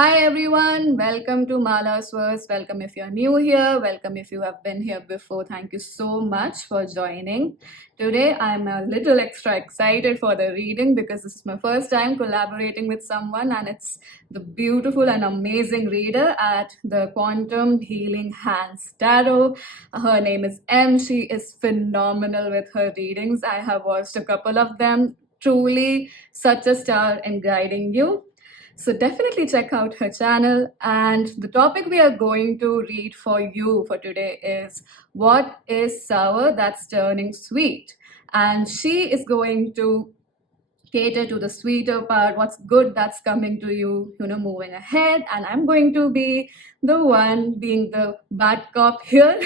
Hi everyone, welcome to Mala's Verse. Welcome if you're new here, welcome if you have been here before. Thank you so much for joining. Today I'm a little extra excited for the reading because this is my first time collaborating with someone, and it's the beautiful and amazing reader at the Quantum Healing Hands Tarot. Her name is M. She is phenomenal with her readings. I have watched a couple of them. Truly such a star in guiding you. So definitely check out her channel. And the topic we are going to read for you for today is what is sour that's turning sweet? And she is going to cater to the sweeter part, what's good that's coming to you, moving ahead. And I'm going to be the one being the bad cop here,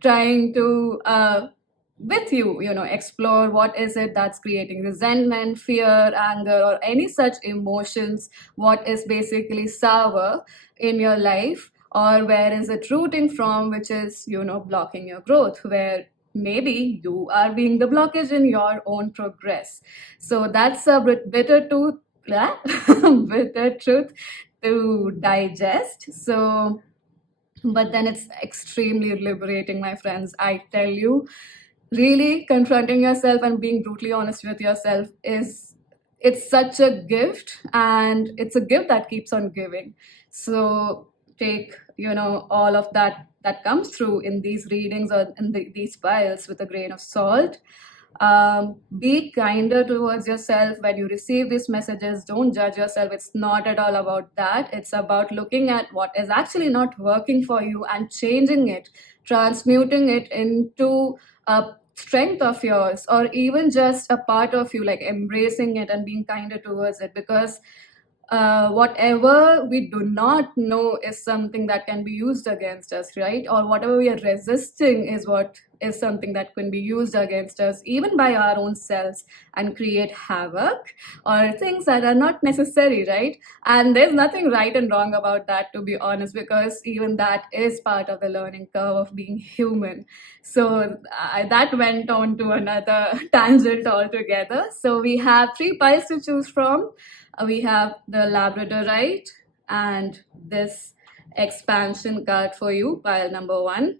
trying to with you, explore what is it that's creating resentment, fear, anger, or any such emotions. What is basically sour in your life, or where is it rooting from, which is, blocking your growth, where maybe you are being the blockage in your own progress. So that's a bit bitter to bitter truth to digest. So but then it's extremely liberating, my friends. I tell you, really confronting yourself and being brutally honest with yourself is, it's such a gift, and it's a gift that keeps on giving. So take, all of that comes through in these readings or in these files with a grain of salt. Be kinder towards yourself when you receive these messages. Don't judge yourself. It's not at all about that. It's about looking at what is actually not working for you and changing it, transmuting it into a strength of yours, or even just a part of you, like embracing it and being kinder towards it. Because whatever we do not know is something that can be used against us, right? Or whatever we are resisting is what is something that can be used against us, even by our own selves, and create havoc or things that are not necessary, right? And there's nothing right and wrong about that, to be honest, because even that is part of the learning curve of being human. So that went on to another tangent altogether. So we have three piles to choose from. We have the Labradorite and this expansion card for you, pile number 1.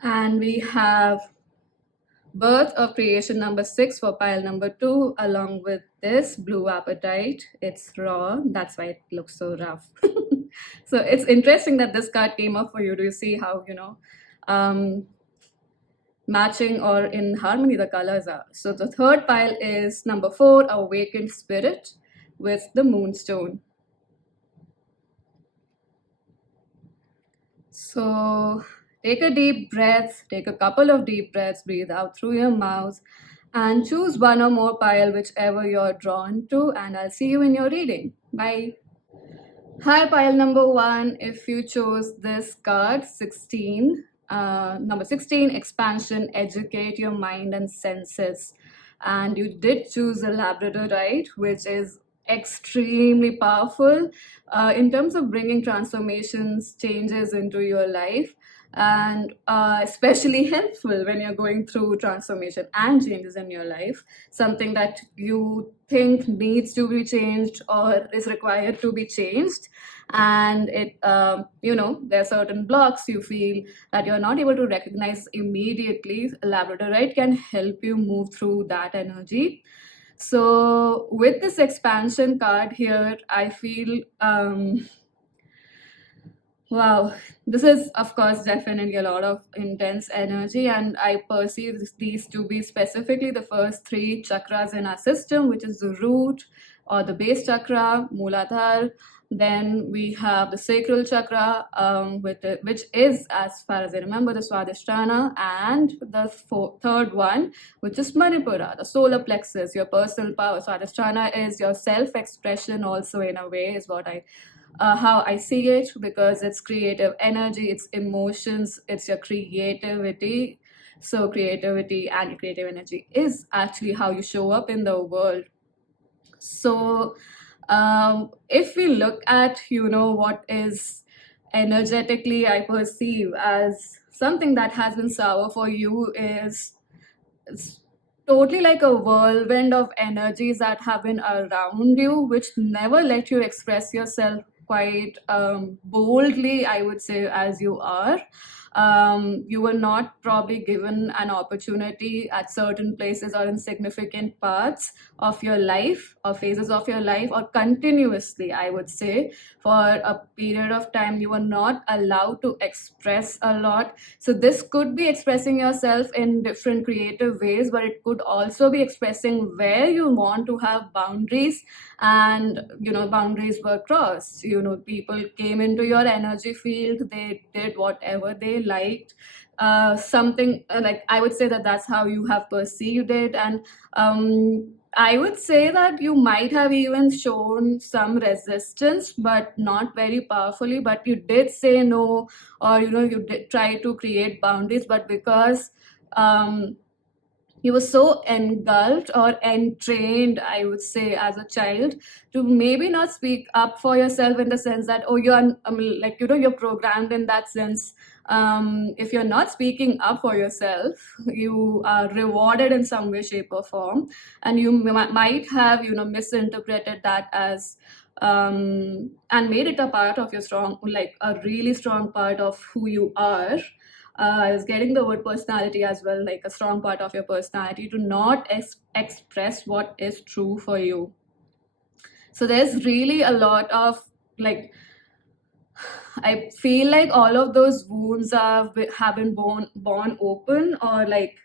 And we have Birth of Creation number 6 for pile number 2, along with this blue apatite. It's raw, that's why it looks so rough. So it's interesting that this card came up for you. Do you see how, matching or in harmony the colors are? So the third pile is number 4, Awakened Spirit, with the Moonstone. So take a deep breath, take a couple of deep breaths, breathe out through your mouth, and choose one or more pile, whichever you're drawn to, and I'll see you in your reading. Bye. Hi, pile number 1. If you chose this card, 16, number 16, Expansion, Educate Your Mind and Senses. And you did choose a Labradorite, which is extremely powerful in terms of bringing transformations, changes into your life, and especially helpful when you're going through transformation and changes in your life, something that you think needs to be changed or is required to be changed. And it there are certain blocks you feel that you're not able to recognize immediately. Labradorite can help you move through that energy. So with this expansion card here, I feel wow, this is, of course, definitely a lot of intense energy, and I perceive these to be specifically the first 3 chakras in our system, which is the root or the base chakra, Muladhara. Then we have the sacral chakra, which is, as far as I remember, the Swadhisthana, and the third one, which is Manipura, the solar plexus, your personal power. Swadhisthana is your self-expression, also in a way, is what how I see it, because it's creative energy, it's emotions, it's your creativity. So creativity and creative energy is actually how you show up in the world. So if we look at, what is energetically I perceive as something that has been sour for you is totally like a whirlwind of energies that have been around you, which never let you express yourself quite boldly, I would say, as you are. You were not probably given an opportunity at certain places or in significant parts of your life or phases of your life, or continuously, I would say, for a period of time. You were not allowed to express a lot. So this could be expressing yourself in different creative ways, but it could also be expressing where you want to have boundaries, and boundaries were crossed. People came into your energy field, they did whatever they liked. Something like, I would say that that's how you have perceived it. And I would say that you might have even shown some resistance, but not very powerfully. But you did say no, or you did try to create boundaries, but because you were so engulfed or entrained, I would say, as a child, to maybe not speak up for yourself, in the sense that, oh, you're like, you're programmed in that sense. If you're not speaking up for yourself, you are rewarded in some way, shape, or form. And you might have misinterpreted that as and made it a part of your strong, like a really strong part of who you are. I was getting the word personality as well, like a strong part of your personality, to not express what is true for you. So there's really a lot of, like, I feel like all of those wounds have been born open, or like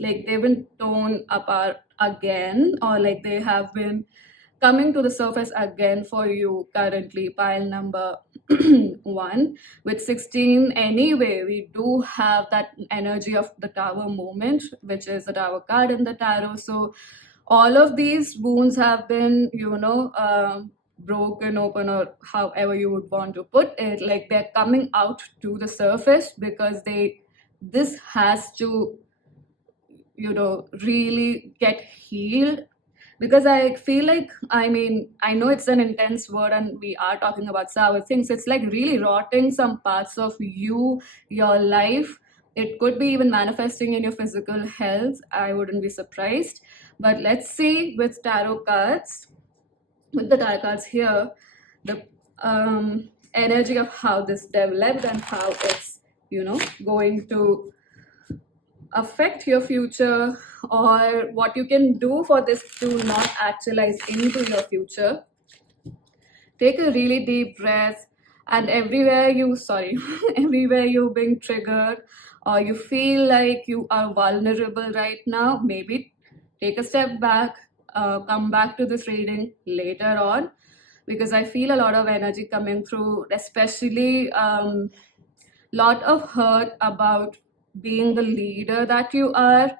they've been torn apart again, or like they have been coming to the surface again for you currently. Pile number one, with 16 anyway, we do have that energy of the Tower moment, which is the Tower card in the tarot. So all of these wounds have been broken open, or however you would want to put it. Like, they're coming out to the surface because this has to really get healed. Because I feel like, I mean, I know it's an intense word and we are talking about sour things. It's like really rotting some parts of you, your life. It could be even manifesting in your physical health. I wouldn't be surprised. But let's see, with tarot cards, with the tarot cards here, the energy of how this developed and how it's going to affect your future, or what you can do for this to not actualize into your future. Take a really deep breath, and everywhere you, sorry, everywhere you're being triggered, or you feel like you are vulnerable right now, maybe take a step back, come back to this reading later on, because I feel a lot of energy coming through, especially lot of hurt about being the leader that you are.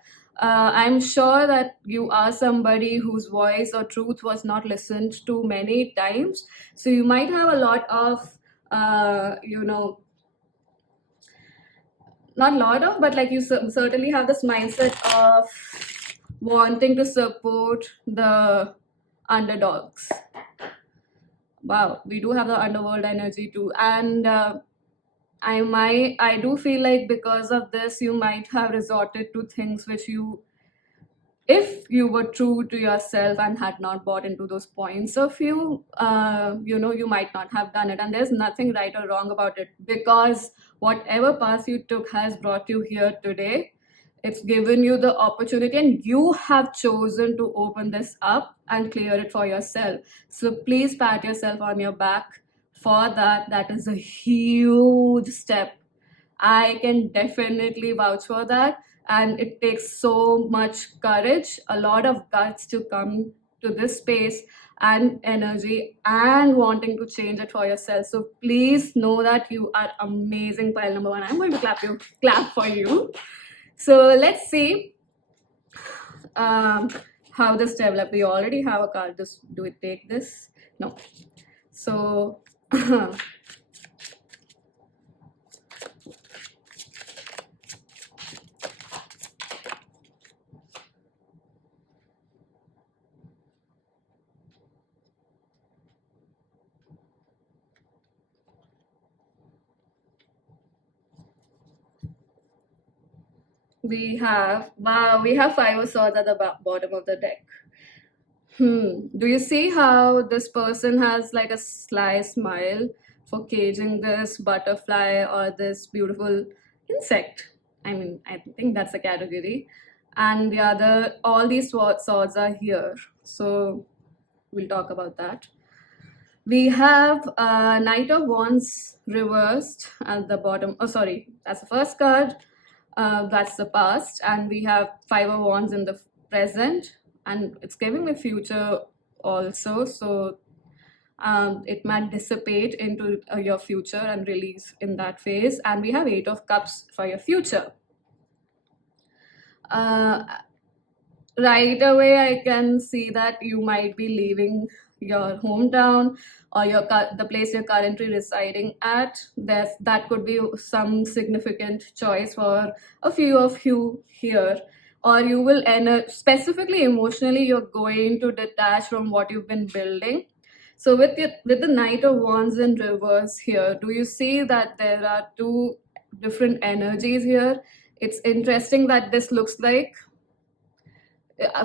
I'm sure that you are somebody whose voice or truth was not listened to many times. So you might have a lot of, not a lot of, but like you certainly have this mindset of wanting to support the underdogs. Wow, we do have the underworld energy too. And I do feel like because of this, you might have resorted to things which if you were true to yourself and had not bought into those points of view, you might not have done it. And there's nothing right or wrong about it, because whatever path you took has brought you here today. It's given you the opportunity, and you have chosen to open this up and clear it for yourself. So please pat yourself on your back for that. That is a huge step. I can definitely vouch for that. And it takes so much courage, a lot of guts to come to this space and energy and wanting to change it for yourself. So please know that you are amazing, pile number one. I'm going to clap for you. So let's see how this developed. We already have a card. Just do we take this? No. So we have five of swords at the bottom of the deck. Do you see how this person has like a sly smile for caging this butterfly or this beautiful insect? I mean, I think that's a category. And the other, all these swords are here. So we'll talk about that. We have Knight of Wands reversed at the bottom. Oh, sorry, that's the first card. That's the past. And we have Five of Wands in the present. And it's giving the future also. So it might dissipate into your future and release in that phase. And we have Eight of Cups for your future. Right away, I can see that you might be leaving your hometown or the place you're currently residing at. That could be some significant choice for a few of you here. Or you will specifically emotionally, you're going to detach from what you've been building. So with the Knight of Wands in reverse here, do you see that there are two different energies here? It's interesting that this looks like,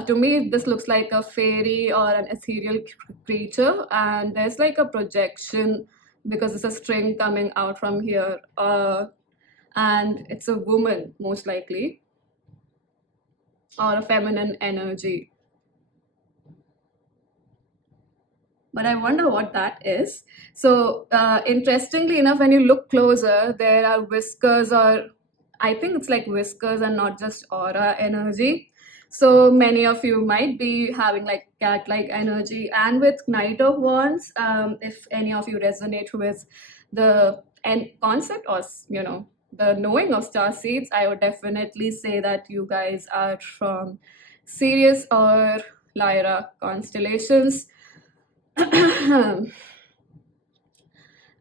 to me, this looks like a fairy or an ethereal creature, and there's like a projection because it's a string coming out from here, and it's a woman, most likely, or a feminine energy. But I wonder what that is. So, interestingly enough, when you look closer, there are whiskers, or I think it's like whiskers and not just aura energy. So many of you might be having like cat-like energy. And with Knight of Wands, if any of you resonate with the concept or the knowing of star seeds, I would definitely say that you guys are from Sirius or Lyra constellations. And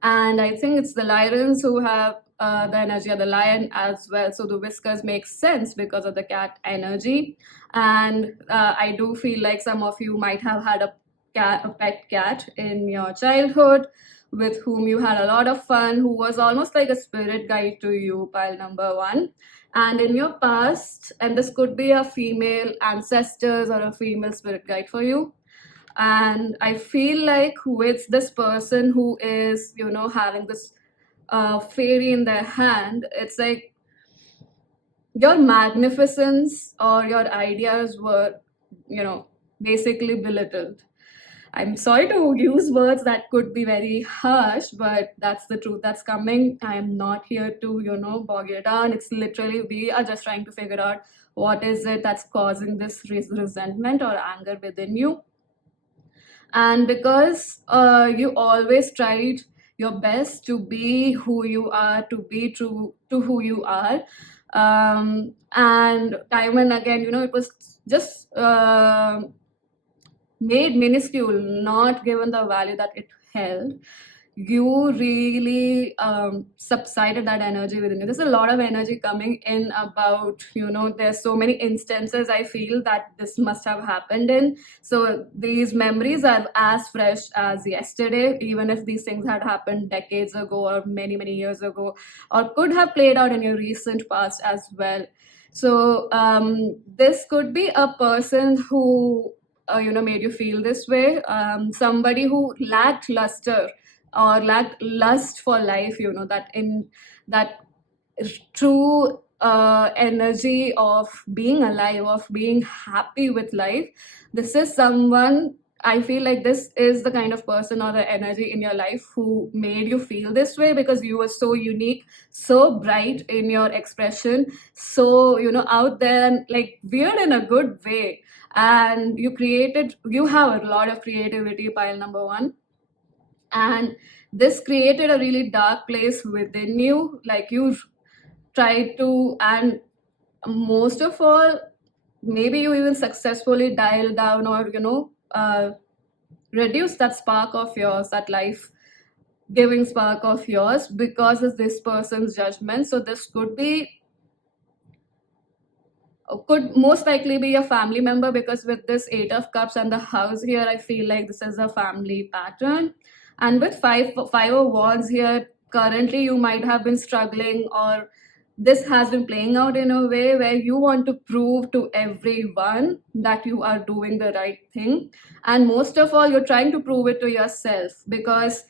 I think it's the Lyrans who have the energy of the lion as well. So the whiskers make sense because of the cat energy. And I do feel like some of you might have had a pet cat in your childhood with whom you had a lot of fun, who was almost like a spirit guide to you, pile number one. And in your past, and this could be a female ancestors or a female spirit guide for you. And I feel like with this person who is having this fairy in their hand, it's like your magnificence or your ideas were basically belittled. I'm sorry to use words that could be very harsh, but that's the truth that's coming. I am not here to bog you down. It's literally, we are just trying to figure out what is it that's causing this resentment or anger within you. And because you always tried your best to be who you are, to be true to who you are, and time and again, it was just made minuscule, not given the value that it held, you really subsided that energy within you. There's a lot of energy coming in about, there's so many instances I feel that this must have happened in. So these memories are as fresh as yesterday, even if these things had happened decades ago or many, many years ago, or could have played out in your recent past as well. So this could be a person who made you feel this way, somebody who lacked luster or lacked lust for life, that in that true energy of being alive, of being happy with life. This is someone, I feel like this is the kind of person or the energy in your life who made you feel this way, because you were so unique, so bright in your expression, so out there and like weird in a good way. And you have a lot of creativity, pile number one. And this created a really dark place within you, like you tried to, and most of all, maybe you even successfully dial down or reduce that spark of yours, that life giving spark of yours, because of this person's judgment. So this could most likely be a family member, because with this Eight of Cups and the house here, I feel like this is a family pattern. And with five of Wands here, currently you might have been struggling or this has been playing out in a way where you want to prove to everyone that you are doing the right thing. And most of all, you're trying to prove it to yourself, because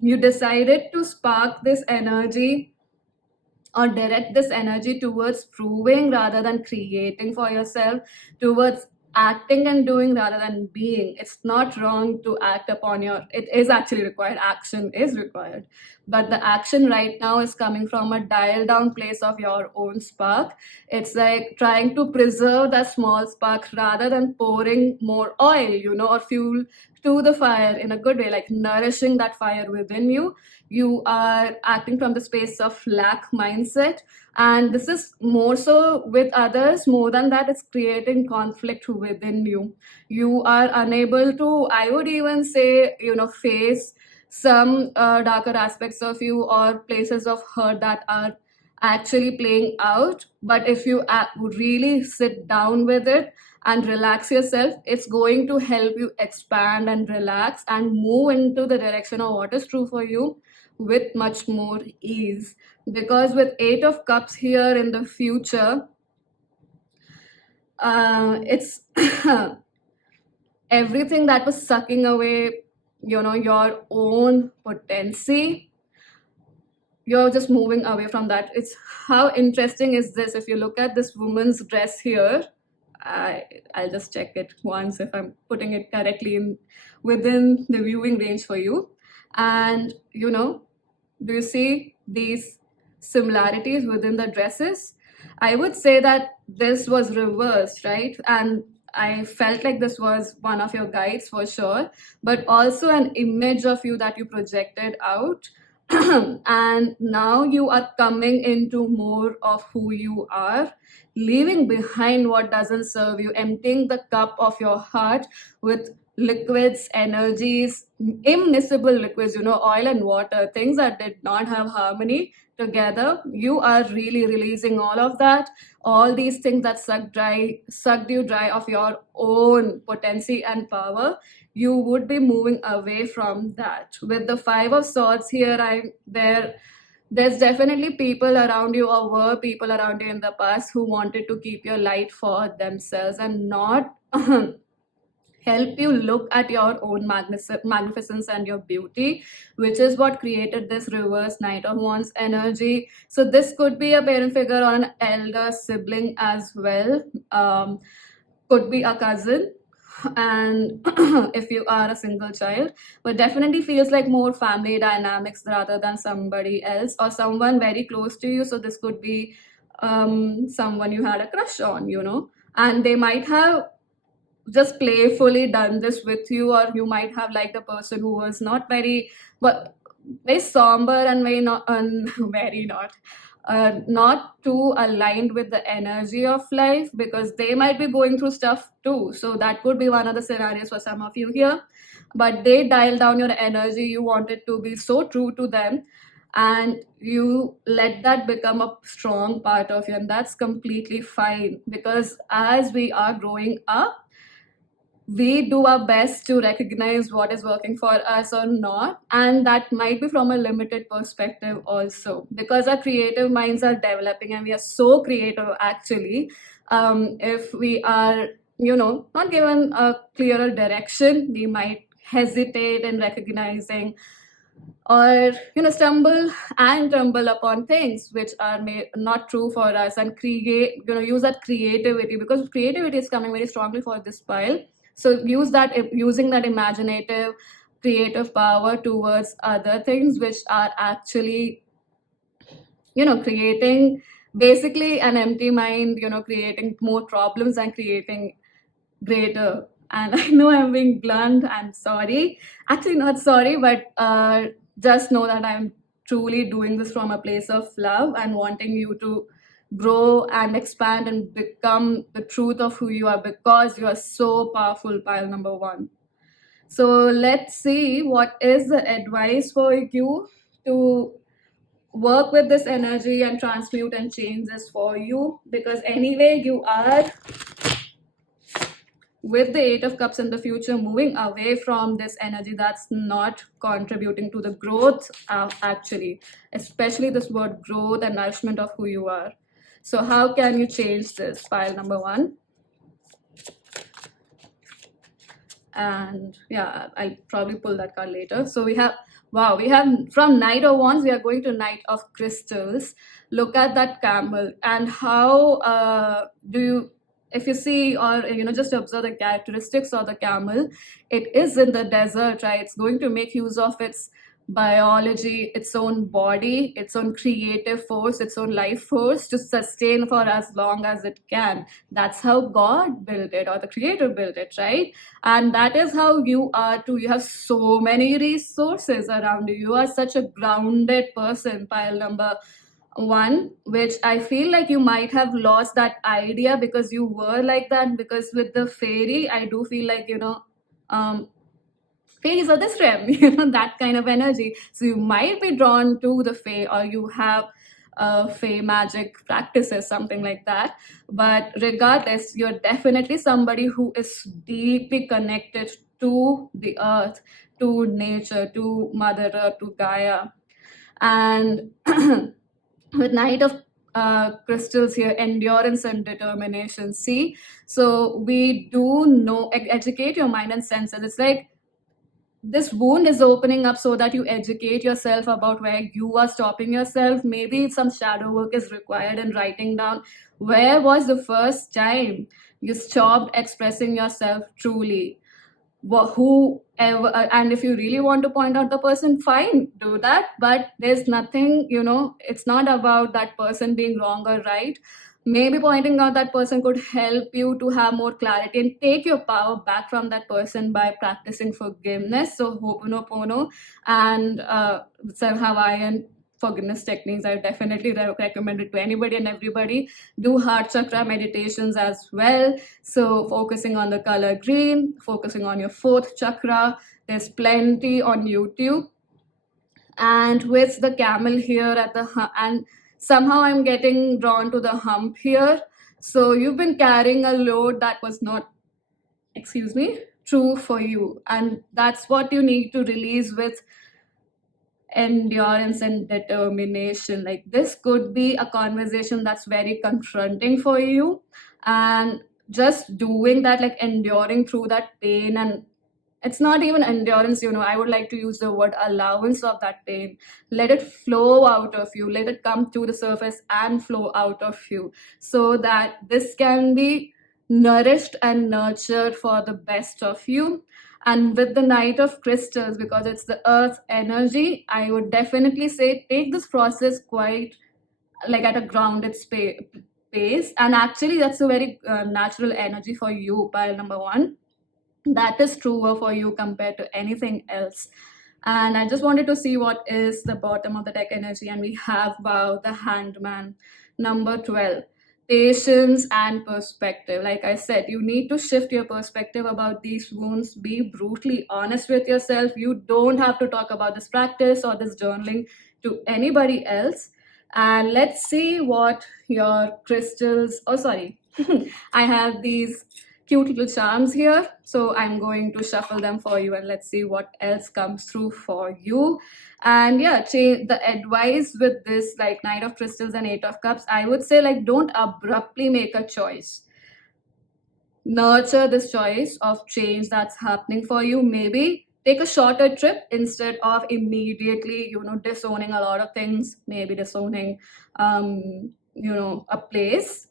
you decided to spark this energy or direct this energy towards proving rather than creating for yourself, towards acting and doing rather than being. It's not wrong to act upon your, it is actually required, action is required, but the action right now is coming from a dial down place of your own spark. It's like trying to preserve that small spark rather than pouring more oil, or fuel to the fire in a good way, like nourishing that fire within you. You are acting from the space of lack mindset, and this is more so with others. More than that, it's creating conflict within you. You are unable to, I would even say, face some darker aspects of you or places of hurt that are actually playing out. But if you would really sit down with it and relax yourself, it's going to help you expand and relax and move into the direction of what is true for you with much more ease. Because with Eight of Cups here in the future, it's everything that was sucking away, your own potency. You're just moving away from that. It's how interesting is this? If you look at this woman's dress here, I'll just check it once if I'm putting it correctly within the viewing range for you. And do you see these similarities within the dresses? I would say that this was reversed, right? And I felt like this was one of your guides for sure, but also an image of you that you projected out. And now you are coming into more of who you are, leaving behind what doesn't serve you, emptying the cup of your heart with liquids, energies, immiscible liquids, oil and water, things that did not have harmony together. You are really releasing all of that, all these things that sucked you dry of your own potency and power. You would be moving away from that. With the Five of Swords here, there's definitely people around you, or were people around you in the past, who wanted to keep your light for themselves and not help you look at your own magnificence and your beauty, which is what created this reverse Knight of Wands energy. So this could be a parent figure or an elder sibling as well. Could be a cousin, and if you are a single child, but definitely feels like more family dynamics rather than somebody else or someone very close to you. So this could be someone you had a crush on, and they might have just playfully done this with you, or you might have liked a person who was not very, but very somber and very not very not too aligned with the energy of life, because they might be going through stuff too. So that could be one of the scenarios for some of you here. But they dial down your energy. You wanted to be so true to them, and you let that become a strong part of you, and that's completely fine. Because as we are growing up, we do our best to recognize what is working for us or not, and that might be from a limited perspective also, because our creative minds are developing and we are so creative actually. If we are not given a clearer direction, we might hesitate in recognizing, or stumble and tumble upon things which are not true for us, and create use that creativity, because creativity is coming very strongly for this pile. So using that imaginative creative power towards other things which are actually creating basically an empty mind, creating more problems and creating greater. And I know I'm being blunt, I'm sorry, actually not sorry, but just know that I'm truly doing this from a place of love and wanting you to grow and expand and become the truth of who you are, because you are so powerful, pile number one. So let's see what is the advice for you to work with this energy and transmute and change this for you. Because anyway, you are with the Eight of Cups in the future, moving away from this energy that's not contributing to the growth, actually, especially this word growth and nourishment of who you are. So how can you change this? Pile number one. And yeah, I'll probably pull that card later. So we have, wow, we have from Knight of Wands, we are going to Knight of Crystals. Look at that camel and how do you, if you see, or just observe the characteristics of the camel, it is in the desert, right? It's going to make use of its biology, its own body, its own creative force, its own life force to sustain for as long as it can. That's how God built it, or the creator built it, right? And that is how you are too. You have so many resources around you. You are such a grounded person, pile number one, which I feel like you might have lost that idea because you were like that. Because with the fairy, I do feel like, fairies are this realm, that kind of energy. So you might be drawn to the fae, or you have fae magic practices, something like that. But regardless, you're definitely somebody who is deeply connected to the earth, to nature, to Mother Earth, to Gaia. And with Knight of crystals here, endurance and determination. See, so we do know, educate your mind and senses. It's like this wound is opening up so that you educate yourself about where you are stopping yourself. Maybe some shadow work is required in writing down where was the first time you stopped expressing yourself truly. Whoever, and if you really want to point out the person, fine, do that. But there's nothing, it's not about that person being wrong or right. Maybe pointing out that person could help you to have more clarity and take your power back from that person by practicing forgiveness. So Ho'oponopono and some Hawaiian forgiveness techniques, I definitely recommend it to anybody and everybody. Do heart chakra meditations as well. So focusing on the color green, focusing on your fourth chakra. There's plenty on YouTube. And with the camel here at the and somehow I'm getting drawn to the hump here. So you've been carrying a load that was not, excuse me, true for you. And that's what you need to release with endurance and determination. Like this could be a conversation that's very confronting for you, and just doing that, like enduring through that pain. And it's not even endurance, I would like to use the word allowance of that pain. Let it flow out of you, let it come to the surface and flow out of you, so that this can be nourished and nurtured for the best of you. And with the Knight of Crystals, because it's the earth energy, I would definitely say take this process quite like at a grounded pace. And actually, that's a very natural energy for you, pile number one. That is truer for you compared to anything else. And I just wanted to see what is the bottom of the deck energy. And we have, wow, the Hanged Man, number 12. Patience and perspective. Like I said, you need to shift your perspective about these wounds. Be brutally honest with yourself. You don't have to talk about this practice or this journaling to anybody else. And let's see what your crystals, oh sorry, I have these cute little charms here. So I'm going to shuffle them for you, and let's see what else comes through for you. And yeah, the advice with this, like Knight of Crystals and Eight of Cups, I would say, like, don't abruptly make a choice. Nurture this choice of change that's happening for you. Maybe take a shorter trip instead of immediately, disowning a lot of things. Maybe disowning, a place.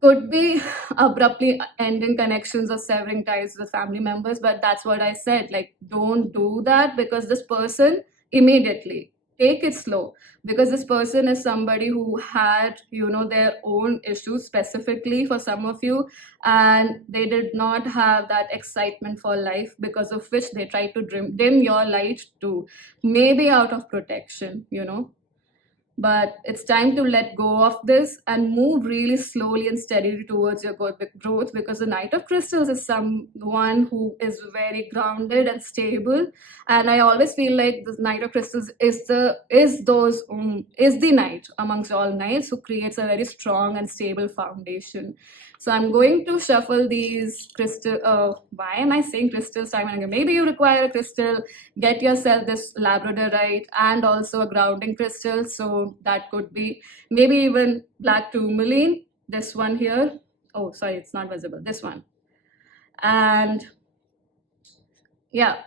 Could be abruptly ending connections or severing ties with family members, but that's what I said. Like, don't do that, because this person, immediately take it slow, because this person is somebody who had, their own issues specifically for some of you, and they did not have that excitement for life, because of which they tried to dim your light too, maybe out of protection. but it's time to let go of this and move really slowly and steadily towards your growth, because the Knight of Crystals is someone who is very grounded and stable. And I always feel like the Knight of Crystals is the knight amongst all knights who creates a very strong and stable foundation. So I'm going to shuffle these crystal. Why am I saying crystals time and again? Maybe you require a crystal. Get yourself this labradorite and also a grounding crystal. So that could be maybe even black tourmaline. This one here. Oh, sorry, it's not visible. This one. And yeah,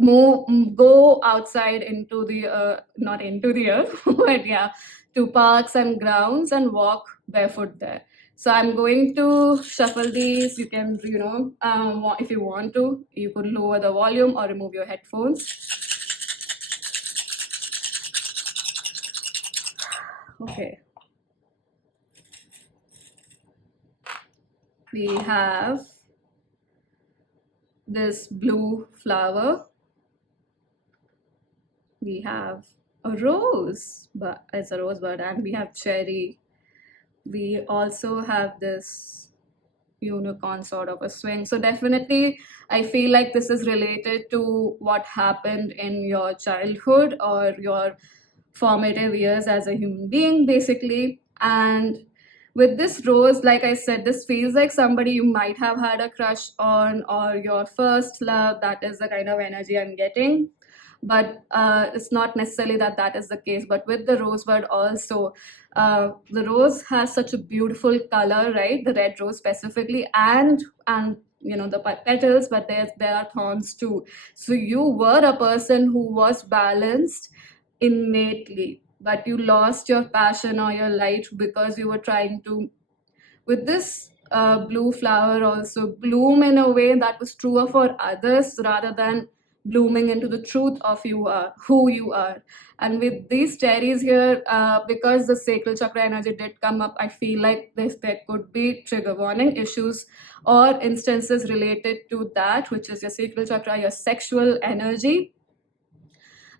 go outside into the not into the earth, but yeah, to parks and grounds and walk barefoot there. So I'm going to shuffle these. You can, if you want to, you could lower the volume or remove your headphones. Okay. We have this blue flower. We have a rose, but it's a rosebud, and we have cherry. We also have this unicorn sort of a swing. So definitely, I feel like this is related to what happened in your childhood or your formative years as a human being, basically. And with this rose, like I said, this feels like somebody you might have had a crush on or your first love. That is the kind of energy I'm getting. But it's not necessarily that is the case. But with the rosebud also, the rose has such a beautiful color, right? The red rose specifically, and the petals, but there are thorns too. So you were a person who was balanced innately, but you lost your passion or your light because you were trying to, with this blue flower, also bloom in a way that was truer for others rather than blooming into the truth of who you are. And with these cherries here, because the sacral chakra energy did come up, I feel like there could be trigger warning issues or instances related to that, which is your sacral chakra, your sexual energy.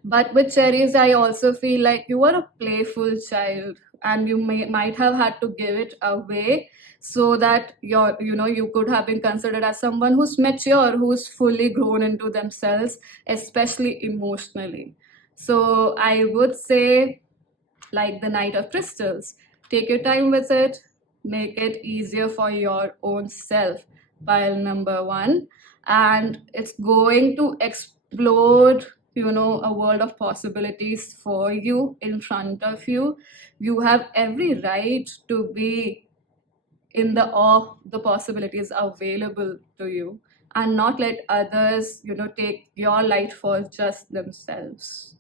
But with cherries, I also feel like you were a playful child and you might have had to give it away so that you could have been considered as someone who's mature, who's fully grown into themselves, especially emotionally. So I would say, like the Knight of Crystals, take your time with it, make it easier for your own self, pile number one. And it's going to explode, a world of possibilities for you in front of you. You have every right to be in the awe of the possibilities available to you, and not let others, take your light for just themselves.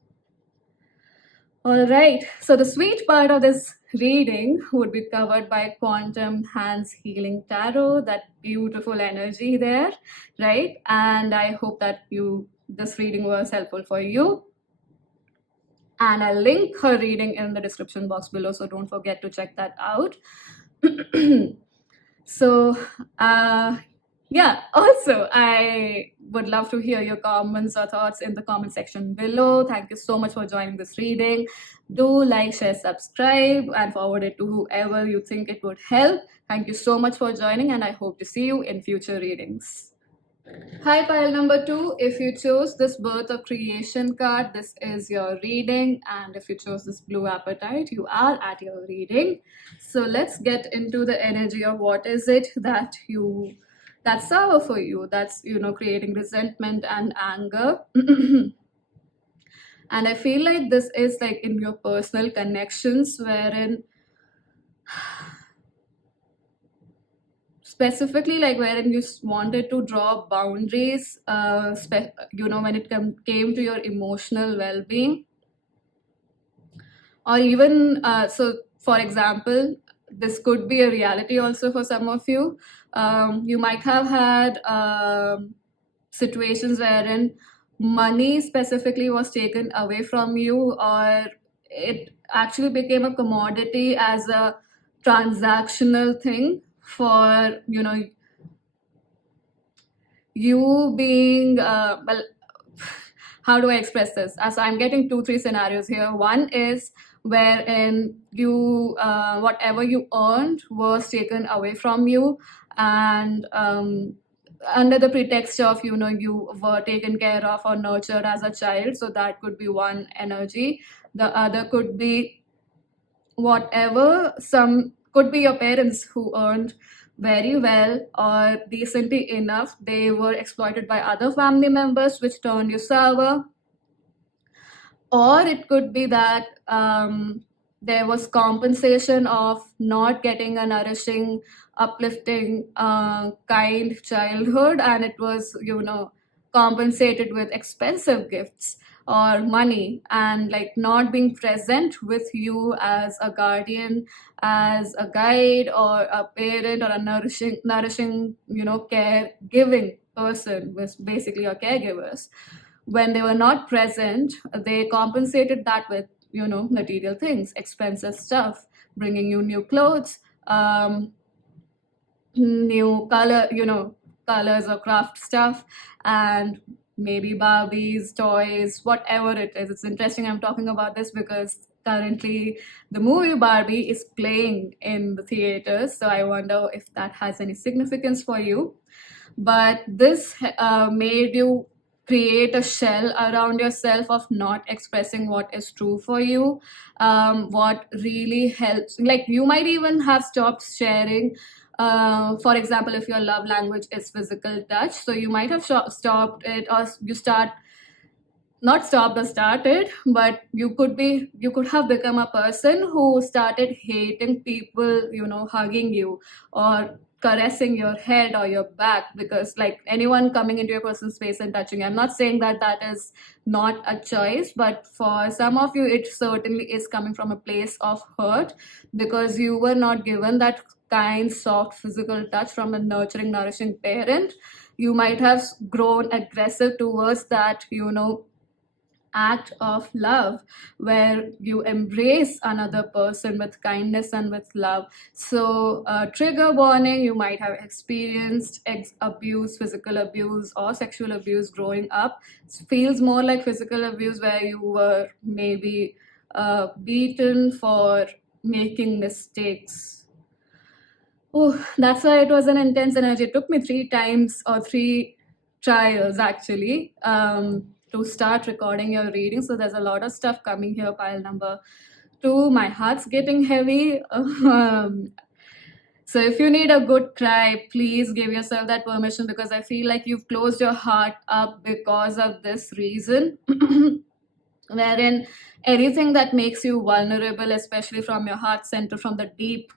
All right, so the sweet part of this reading would be covered by Quantum Hands Healing Tarot, that beautiful energy there, right? And I hope that this reading was helpful for you. And I'll link her reading in the description box below, so don't forget to check that out. So, yeah, also, I would love to hear your comments or thoughts in the comment section below. Thank you so much for joining this reading. Do like, share, subscribe, and forward it to whoever you think it would help. Thank you so much for joining, and I hope to see you in future readings. Hi, pile number 2. If you chose this Birth of Creation card, this is your reading. And if you chose this Blue Appetite, you are at your reading. So let's get into the energy of what is it that's sour for you, that's, creating resentment and anger. And I feel like this is like in your personal connections, wherein specifically like wherein you wanted to draw boundaries, when it came to your emotional well-being, or even so for example, this could be a reality also for some of you. You might have had situations wherein money specifically was taken away from you, or it actually became a commodity as a transactional thing for you being well, how do I express this? As I'm getting 2-3 scenarios here. One is wherein you whatever you earned was taken away from you, and under the pretext of you were taken care of or nurtured as a child. So that could be one energy. The other could be whatever, some could be your parents who earned very well or decently enough, they were exploited by other family members, which turned you sour. Or it could be that there was compensation of not getting a nourishing, uplifting, kind childhood, and it was compensated with expensive gifts or money, and like not being present with you as a guardian, as a guide or a parent or a nourishing caregiving person, was basically your caregivers. When they were not present, they compensated that with material things, expensive stuff, bringing you new clothes, new colors or craft stuff, and maybe Barbies, toys, whatever it is. It's interesting I'm talking about this because currently the movie Barbie is playing in the theaters, so I wonder if that has any significance for you. But this made you create a shell around yourself of not expressing what is true for you, what really helps. Like you might even have stopped sharing. For example, if your love language is physical touch, so you might have stopped it, or you start not stopped or started, but you could have become a person who started hating people hugging you or caressing your head or your back, because like anyone coming into your personal space and touching you, I'm not saying that that is not a choice, but for some of you it certainly is coming from a place of hurt, because you were not given that kind soft physical touch from a nurturing, nourishing parent. You might have grown aggressive towards that act of love, where you embrace another person with kindness and with love. So trigger warning, you might have experienced abuse, physical abuse or sexual abuse growing up. It feels more like physical abuse, where you were maybe beaten for making mistakes. Oh, that's why it was an intense energy. It took me 3 times or 3 trials actually, to start recording your reading. So there's a lot of stuff coming here. Pile number 2, my heart's getting heavy. So if you need a good cry, please give yourself that permission, because I feel like you've closed your heart up because of this reason. Wherein anything that makes you vulnerable, especially from your heart center, from the deep,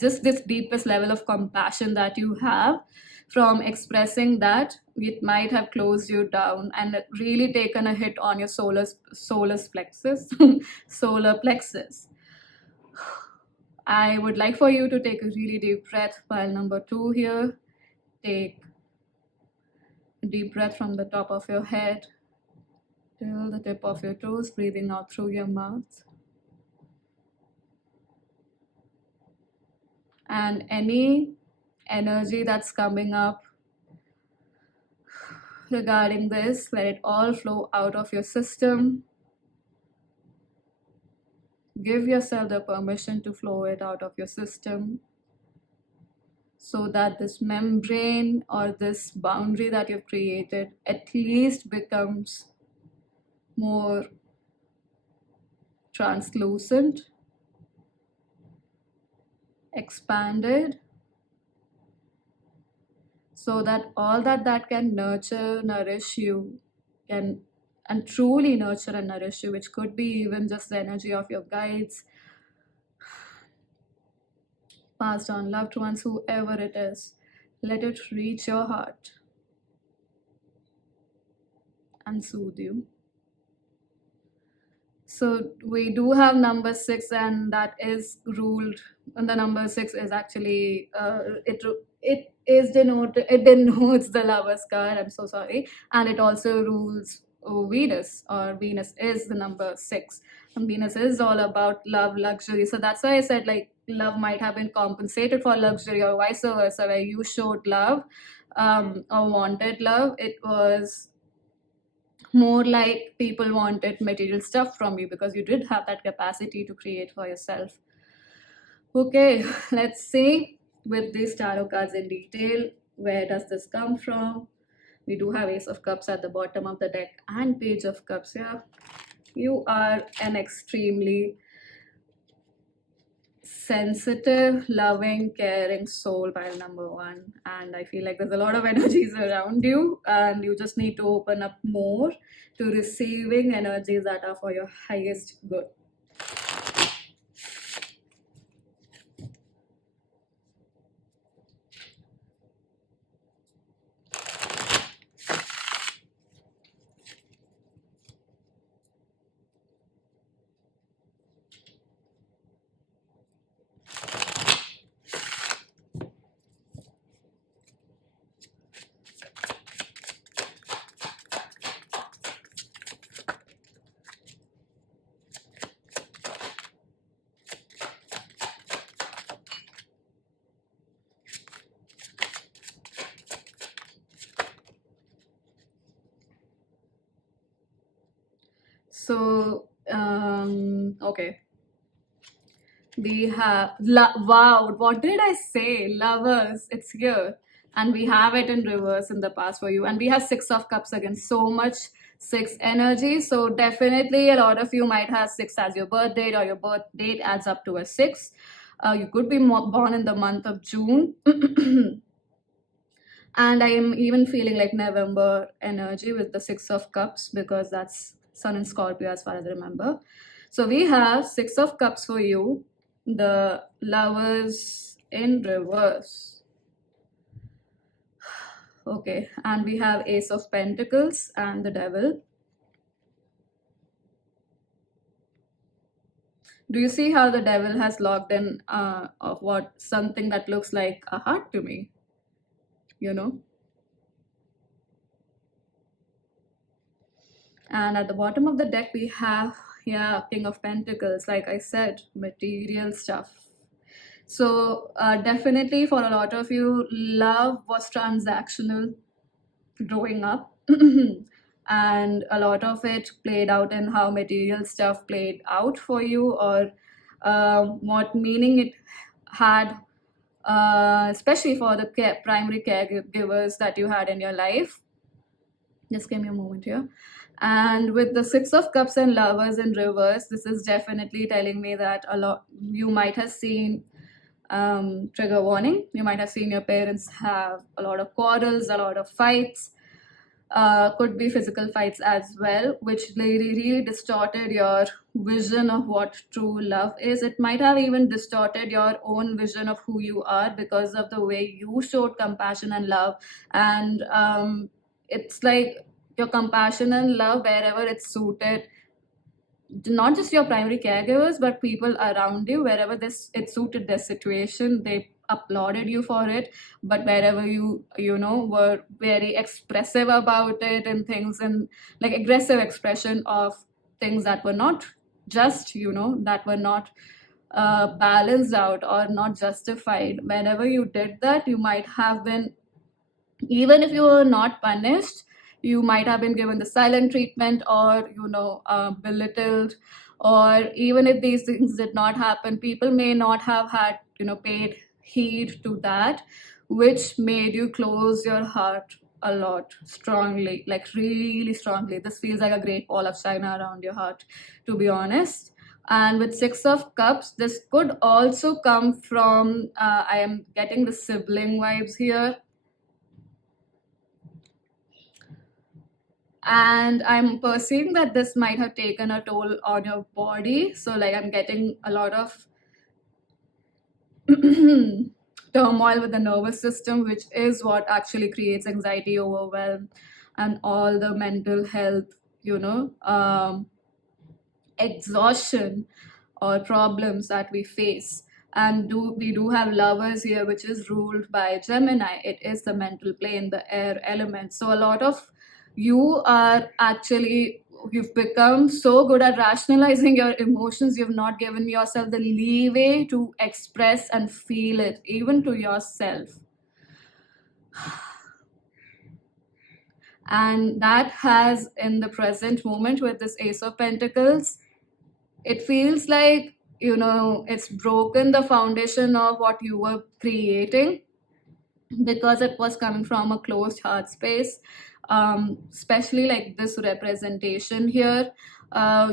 just this deepest level of compassion that you have from expressing that, it might have closed you down and really taken a hit on your solar plexus. Solar plexus. I would like for you to take a really deep breath. Pile number 2 here. Take a deep breath from the top of your head till the tip of your toes, breathing out through your mouth. And any energy that's coming up regarding this, let it all flow out of your system. Give yourself the permission to flow it out of your system, so that this membrane or this boundary that you've created at least becomes more translucent, expanded, so that all that can nurture, nourish you, can and truly nurture and nourish you, which could be even just the energy of your guides, passed on loved ones, whoever it is. Let it reach your heart and soothe you. So we do have number 6, and that is ruled. And the number 6 is actually it denotes the lover's card. I'm so sorry, and it also rules Venus, or Venus is the number 6, and Venus is all about love, luxury. So that's why I said like love might have been compensated for luxury, or vice versa, where you showed love or wanted love. It was more like people wanted material stuff from you because you did have that capacity to create for yourself. Okay, let's see with these tarot cards in detail. Where does this come from? We do have Ace of Cups at the bottom of the deck and Page of Cups. Yeah, you are an extremely sensitive, loving, caring soul, pile number one. And I feel like there's a lot of energies around you, and you just need to open up more to receiving energies that are for your highest good. So, okay. We have, wow, what did I say? Lovers, it's here. And we have it in reverse in the past for you. And we have Six of Cups again. So much six energy. So, definitely, a lot of you might have six as your birth date, or your birth date adds up to a six. You could be born in the month of June. And I am even feeling like November energy with the Six of Cups because that's Sun in Scorpio as far as I remember. So we have Six of Cups for you, the Lovers in reverse. Okay, and we have Ace of Pentacles and the Devil. Do you see how the Devil has locked in of what something that looks like a heart to me? You know? And at the bottom of the deck, we have, yeah, King of Pentacles, like I said, material stuff. So, definitely for a lot of you, love was transactional growing up. And a lot of it played out in how material stuff played out for you, or what meaning it had, especially for the primary caregivers that you had in your life. Just give me a moment here. And with the Six of Cups and Lovers in reverse, this is definitely telling me that a lot you might have seen, trigger warning, you might have seen your parents have a lot of quarrels, a lot of fights, could be physical fights as well, which really distorted your vision of what true love is. It might have even distorted your own vision of who you are because of the way you showed compassion and love. And it's like your compassion and love wherever it's suited, not just your primary caregivers but people around you, wherever this it suited their situation, they applauded you for it. But wherever you know were very expressive about it and things, and like aggressive expression of things that were not just, that were not balanced out or not justified, whenever you did that, you might have been, even if you were not punished, you might have been given the silent treatment, or belittled. Or even if these things did not happen, people may not have had paid heed to that, which made you close your heart a lot strongly, like really strongly. This feels like a great wall of China around your heart, to be honest. And with Six of Cups, this could also come from, I am getting the sibling vibes here. And I'm perceiving that this might have taken a toll on your body. So, like, I'm getting a lot of turmoil with the nervous system, which is what actually creates anxiety, overwhelm, and all the mental health, exhaustion or problems that we face. And we do have Lovers here, which is ruled by Gemini. It is the mental plane, the air element. So a lot of you are actually, you've become so good at rationalizing your emotions, you've not given yourself the leeway to express and feel it, even to yourself. And that has, in the present moment with this Ace of Pentacles, it feels like, it's broken the foundation of what you were creating, because it was coming from a closed heart space. Especially like this representation here,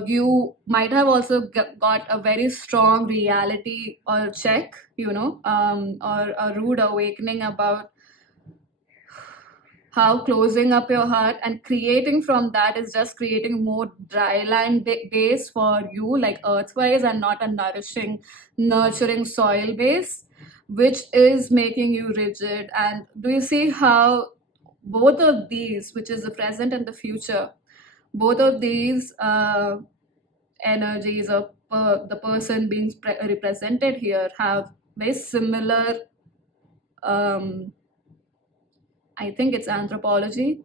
you might have also got a very strong reality or check, or a rude awakening about how closing up your heart and creating from that is just creating more dry land base for you, like earthwise, and not a nourishing, nurturing soil base, which is making you rigid. And do you see how both of these, which is the present and the future, both of these energies of the person being represented here have very similar, um, I think it's anthropology,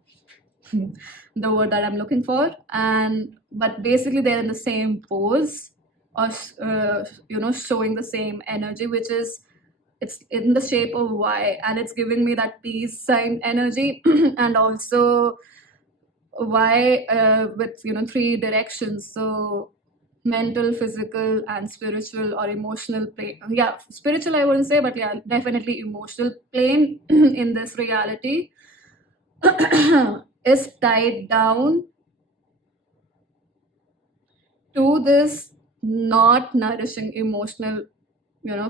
the word that I'm looking for. And but basically they're in the same pose, or showing the same energy, which is, it's in the shape of Y, and it's giving me that peace sign energy. And also Y, with three directions, so mental, physical, and spiritual or emotional plane. Yeah, spiritual I wouldn't say, but yeah, definitely emotional plane in this reality is tied down to this not nourishing emotional,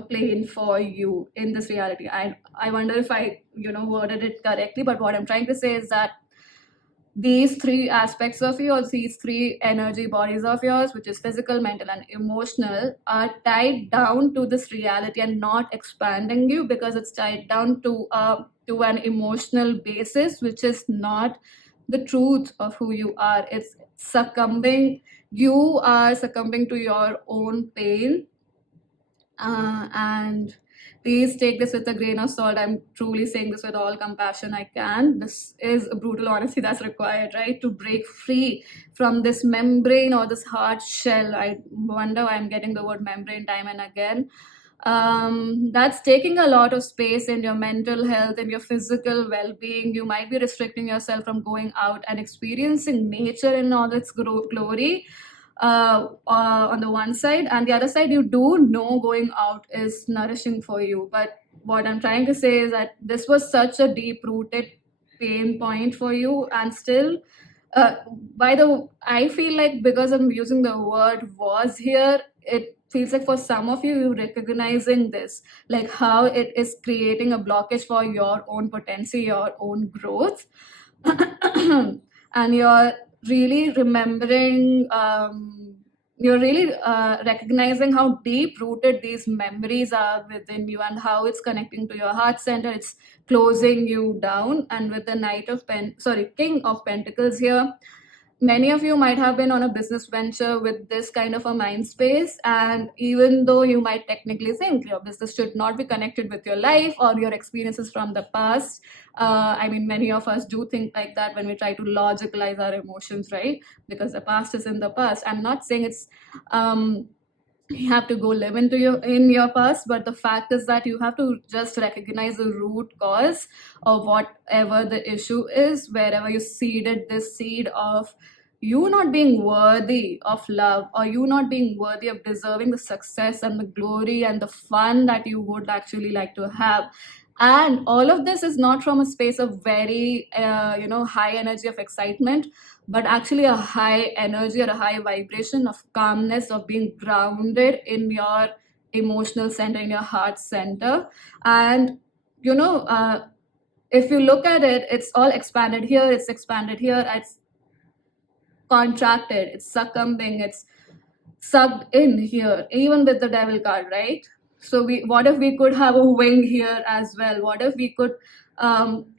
plane for you in this reality. I wonder if I worded it correctly, but what I'm trying to say is that these three aspects of yours, these three energy bodies of yours, which is physical, mental, and emotional, are tied down to this reality and not expanding you, because it's tied down to an emotional basis, which is not the truth of who you are. It's succumbing. You are succumbing to your own pain, and please take this with a grain of salt. I'm truly saying this with all compassion I can. This is a brutal honesty that's required, right? To break free from this membrane or this hard shell. I wonder why I'm getting the word membrane time and again. That's taking a lot of space in your mental health and your physical well-being. You might be restricting yourself from going out and experiencing nature in all its glory, on the one side, and the other side, you do know going out is nourishing for you. But what I'm trying to say is that this was such a deep rooted pain point for you, and still, I feel like, because I'm using the word was here, it feels like for some of you, you're recognizing this, like how it is creating a blockage for your own potency, your own growth. And really remembering, you're really recognizing how deep rooted these memories are within you, and how it's connecting to your heart center. It's closing you down. And with the King of Pentacles here, many of you might have been on a business venture with this kind of a mind space, and even though you might technically think your business should not be connected with your life or your experiences from the past, I mean, many of us do think like that when we try to logicalize our emotions, right? Because the past is in the past. I'm not saying it's you have to go live in your past, but the fact is that you have to just recognize the root cause of whatever the issue is, wherever you seeded this seed of you not being worthy of love, or you not being worthy of deserving the success and the glory and the fun that you would actually like to have. And all of this is not from a space of very high energy of excitement, but actually a high energy or a high vibration of calmness, of being grounded in your emotional center, in your heart center. And if you look at it, it's all expanded here, it's expanded here, it's contracted, it's succumbing, it's sucked in here, even with the devil card, right? So what if we could have a wing here as well? What if we could,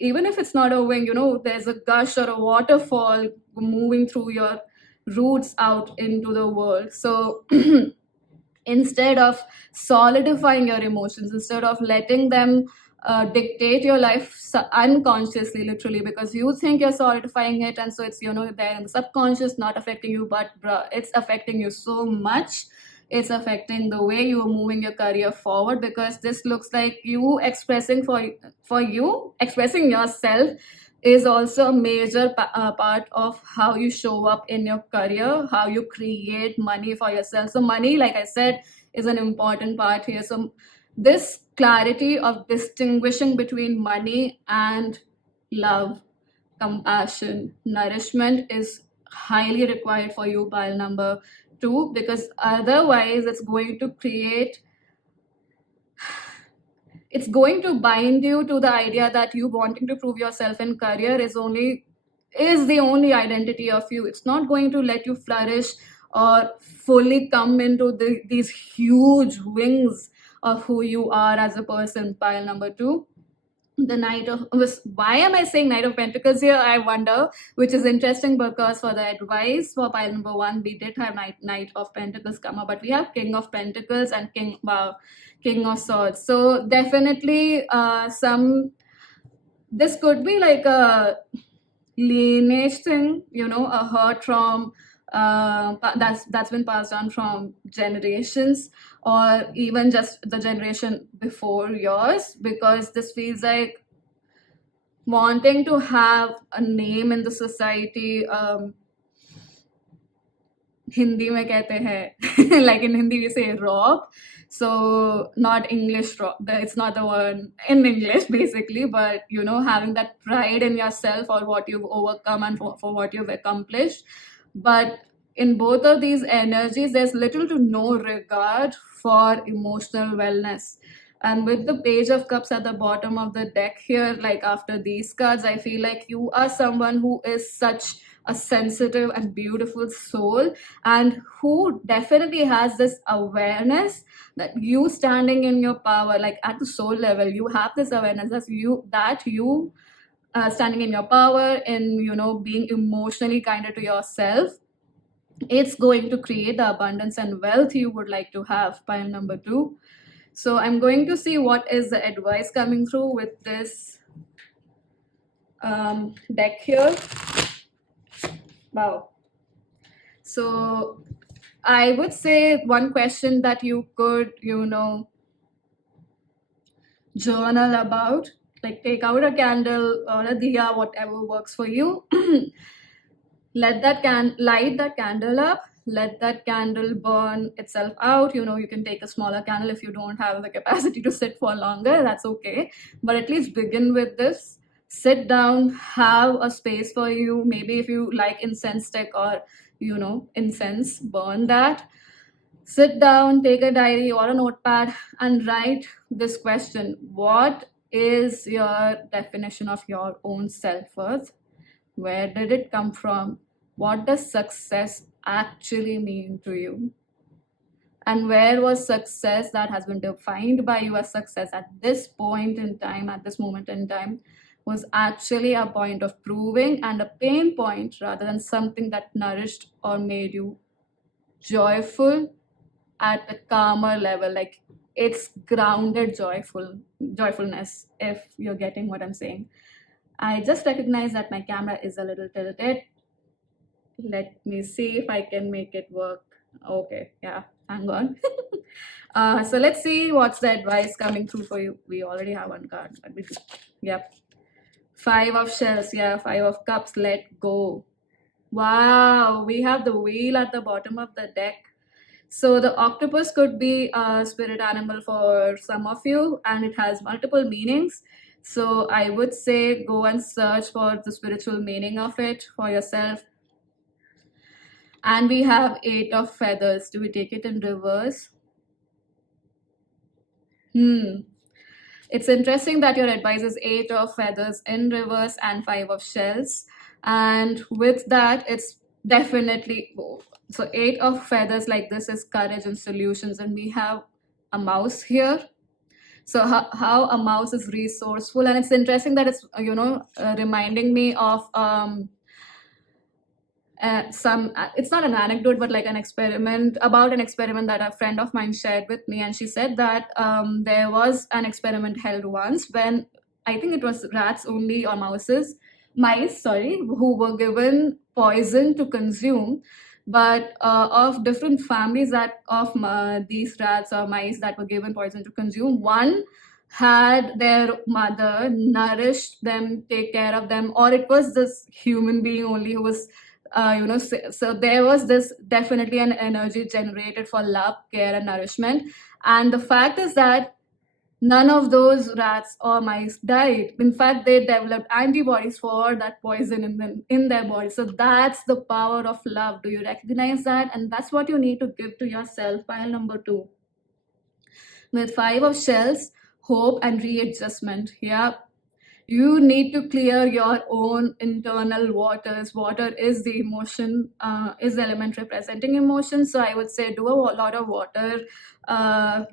even if it's not a wing, there's a gush or a waterfall moving through your roots out into the world. So instead of solidifying your emotions, instead of letting them dictate your life unconsciously, literally, because you think you're solidifying it, and so it's there in the subconscious, not affecting you, but it's affecting you so much. It's affecting the way you are moving your career forward, because this looks like you expressing yourself is also a major part of how you show up in your career, how you create money for yourself. So money, like I said, is an important part here. So this clarity of distinguishing between money and love, compassion, nourishment is highly required for you, pile number 2, because otherwise it's going to bind you to the idea that you wanting to prove yourself in career is the only identity of you. It's not going to let you flourish or fully come into these huge wings of who you are as a person, pile number 2. The Knight of why am I saying Knight of Pentacles here? I wonder, which is interesting because for the advice for pile number 1, we did have Knight of Pentacles come up, but we have King of Pentacles and King of Swords. So definitely this could be like a lineage thing, a hurt from that's been passed on from generations, or even just the generation before yours, because this feels like wanting to have a name in the society. Hindi mein kehte hai, like in Hindi we say rock, so not English rock, it's not the one in English basically, but having that pride in yourself or what you've overcome and for what you've accomplished. But in both of these energies, there's little to no regard for emotional wellness. And with the Page of Cups at the bottom of the deck here, like after these cards, I feel like you are someone who is such a sensitive and beautiful soul, and who definitely has this awareness that you standing in your power, like at the soul level, you have this awareness that you standing in your power, in being emotionally kinder to yourself, it's going to create the abundance and wealth you would like to have, pile number 2. So I'm going to see what is the advice coming through with this deck here. Wow. So I would say one question that you could, journal about, like take out a candle or a diya, whatever works for you. Light that candle up, let that candle burn itself out. You can take a smaller candle if you don't have the capacity to sit for longer, that's okay, but at least begin with this. Sit down, have a space for you. Maybe if you like incense stick or incense, burn that. Sit down, take a diary or a notepad and write this question: what is your definition of your own self-worth? Where did it come from? What does success actually mean to you? And where was success that has been defined by you as success at this point in time, at this moment in time, was actually a point of proving and a pain point rather than something that nourished or made you joyful at a calmer level, like it's grounded joyfulness, if you're getting what I'm saying. I just recognize that my camera is a little tilted. Let me see if I can make it work. Okay, yeah, hang on. So let's see what's the advice coming through for you. We already have one card, but yep. 5 of Shells, yeah, 5 of Cups, let go. Wow, we have the Wheel at the bottom of the deck. So the octopus could be a spirit animal for some of you, and it has multiple meanings. So I would say go and search for the spiritual meaning of it for yourself. And we have 8 of Feathers. Do we take it in reverse? It's interesting that your advice is 8 of Feathers in reverse and 5 of Shells. And with that, it's definitely, so 8 of Feathers like this is courage and solutions, and we have a mouse here. So how a mouse is resourceful, and it's interesting that it's reminding me of it's not an anecdote, but like an experiment that a friend of mine shared with me. And she said that there was an experiment held once when I think it was rats only, or mice, who were given poison to consume, but of different families that of these rats or mice that were given poison to consume, one had their mother nourish them, take care of them, or it was this human being only who was, so there was this definitely an energy generated for love, care, and nourishment. And the fact is that none of those rats or mice died. In fact, they developed antibodies for that poison in their body. So that's the power of love. Do you recognize that? And that's what you need to give to yourself. Pile number 2. With 5 of shells, hope and readjustment. Yeah, you need to clear your own internal waters. Water is the emotion, is the element representing emotion. So I would say do a lot of water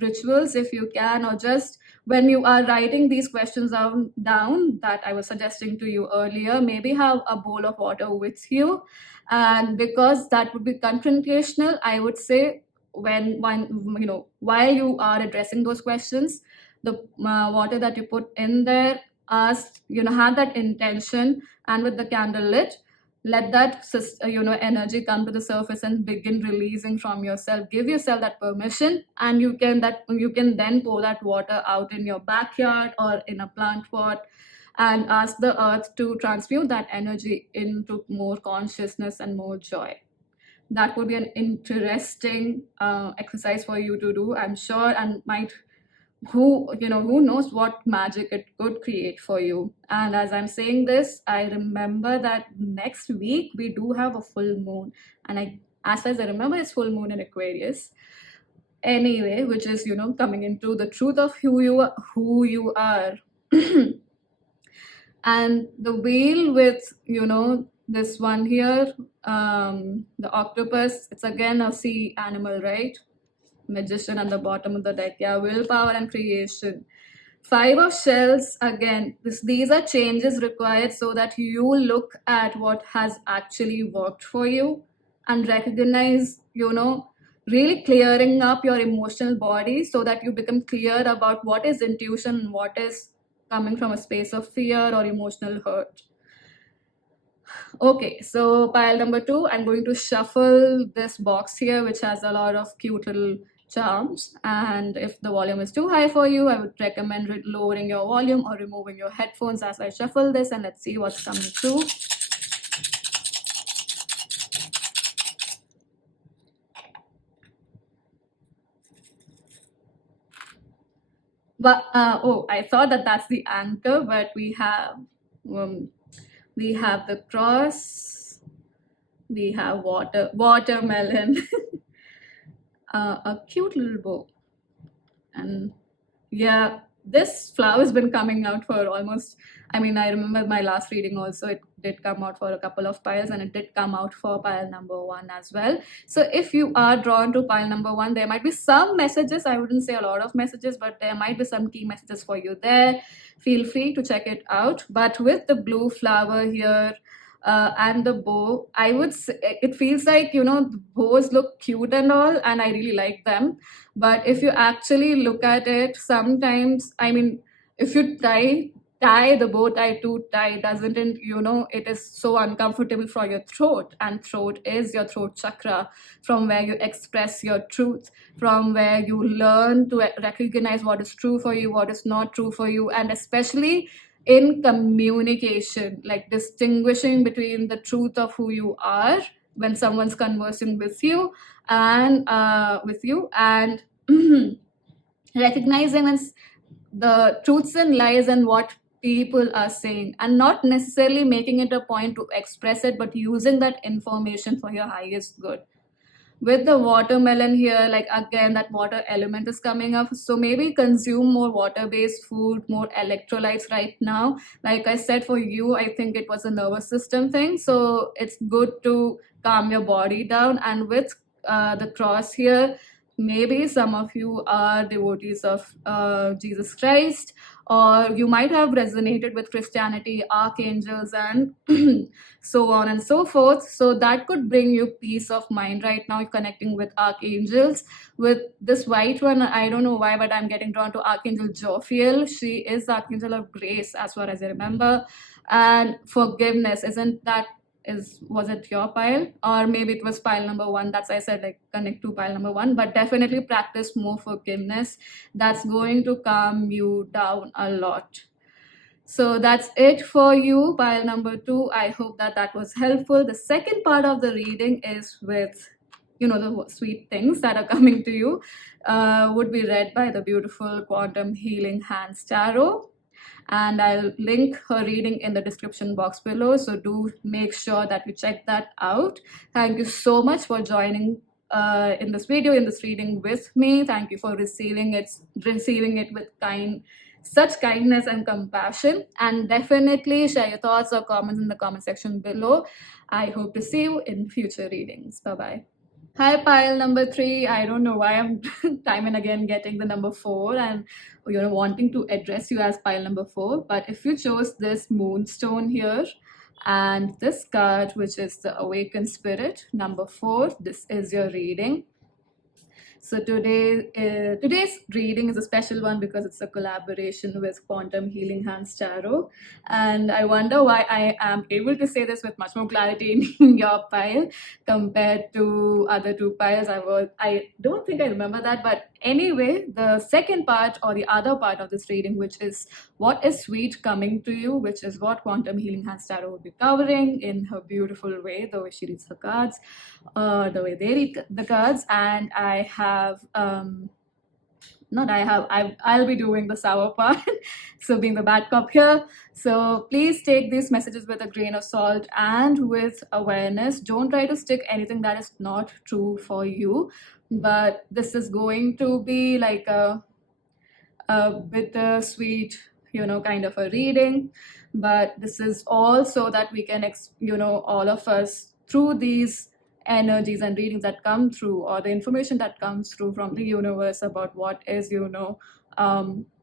rituals if you can, or just when you are writing these questions down that I was suggesting to you earlier, maybe have a bowl of water with you. And because that would be confrontational, I would say while you are addressing those questions, the water that you put in there, have that intention, and with the candle lit, let that energy come to the surface and begin releasing from yourself. Give yourself that permission, and you can then pour that water out in your backyard or in a plant pot, and ask the earth to transmute that energy into more consciousness and more joy. That would be an interesting exercise for you to do, I'm sure, and might, who knows what magic it could create for you. And as I'm saying this, I remember that next week we do have a full moon, and as far as I remember, it's full moon in Aquarius anyway, which is coming into the truth of who you are. And the wheel with this one here, the octopus, it's again a sea animal, right? Magician at the bottom of the deck. Yeah, willpower and creation. 5 of shells, again, these are changes required so that you look at what has actually worked for you and recognize, really clearing up your emotional body so that you become clear about what is intuition and what is coming from a space of fear or emotional hurt. Okay, so pile number 2, I'm going to shuffle this box here, which has a lot of cute little charms. And if the volume is too high for you, I would recommend lowering your volume or removing your headphones as I shuffle this, and let's see what's coming through. But I thought that that's the anchor, but we have the cross, we have watermelon, a cute little bow, and yeah, this flower's been coming out for almost, I remember my last reading also, it did come out for a couple of piles, and it did come out for pile number 1 as well. So if you are drawn to pile number 1, there might be some messages, I wouldn't say a lot of messages, but there might be some key messages for you there. Feel free to check it out. But with the blue flower here, and the bow, I would say it feels like the bows look cute and all, and I really like them. But if you actually look at it, sometimes, if you tie the bow tie too tight, doesn't it, it is so uncomfortable for your throat, and throat is your throat chakra, from where you express your truth, from where you learn to recognize what is true for you, what is not true for you, and especially in communication, like distinguishing between the truth of who you are when someone's conversing with you, and recognizing the truths and lies and what people are saying, and not necessarily making it a point to express it, but using that information for your highest good. With the watermelon here, like again, that water element is coming up, so maybe consume more water-based food, more electrolytes right now. Like I said, for you, I think it was a nervous system thing, so it's good to calm your body down. And with the cross here, maybe some of you are devotees of Jesus Christ, or you might have resonated with Christianity, archangels, and so on and so forth. So that could bring you peace of mind right now, connecting with archangels. With this white one, I don't know why, but I'm getting drawn to Archangel Jophiel. She is the Archangel of Grace, as far as I remember. And forgiveness, isn't that was it your pile, or maybe it was pile number one? That's why I said like connect to pile number one, but definitely practice more forgiveness. That's going to calm you down a lot. So that's it for you, pile number two. I hope that that was helpful. The second part of the reading is with, the sweet things that are coming to you, would be read by the beautiful Quantum Healing Hands Tarot. And I'll link her reading in the description box below. So do make sure that you check that out. Thank you so much for joining in this video, in this reading with me. Thank you for receiving it with such kindness and compassion. And definitely share your thoughts or comments in the comment section below. I hope to see you in future readings. Bye-bye. Hi, pile number three. I don't know why I'm time and again getting the number four and wanting to address you as pile number four. But if you chose this moonstone here and this card, which is the awakened spirit, number four, this is your reading. So today's reading is a special one because it's a collaboration with Quantum Healing Hands Tarot. And I wonder why I am able to say this with much more clarity in your pile compared to other two piles. I don't think I remember that, but anyway, the second part or the other part of this reading, which is what is sweet coming to you, which is what Quantum Healing Hands Tarot will be covering in her beautiful way, the way she reads the cards, the way they read the cards. And I'll be doing the sour part, so being the bad cop here. So please take these messages with a grain of salt and with awareness. Don't try to stick anything that is not true for you, but this is going to be like a bittersweet, kind of a reading. But this is all so that we can, all of us, through these energies and readings that come through, or the information that comes through from the universe about what is,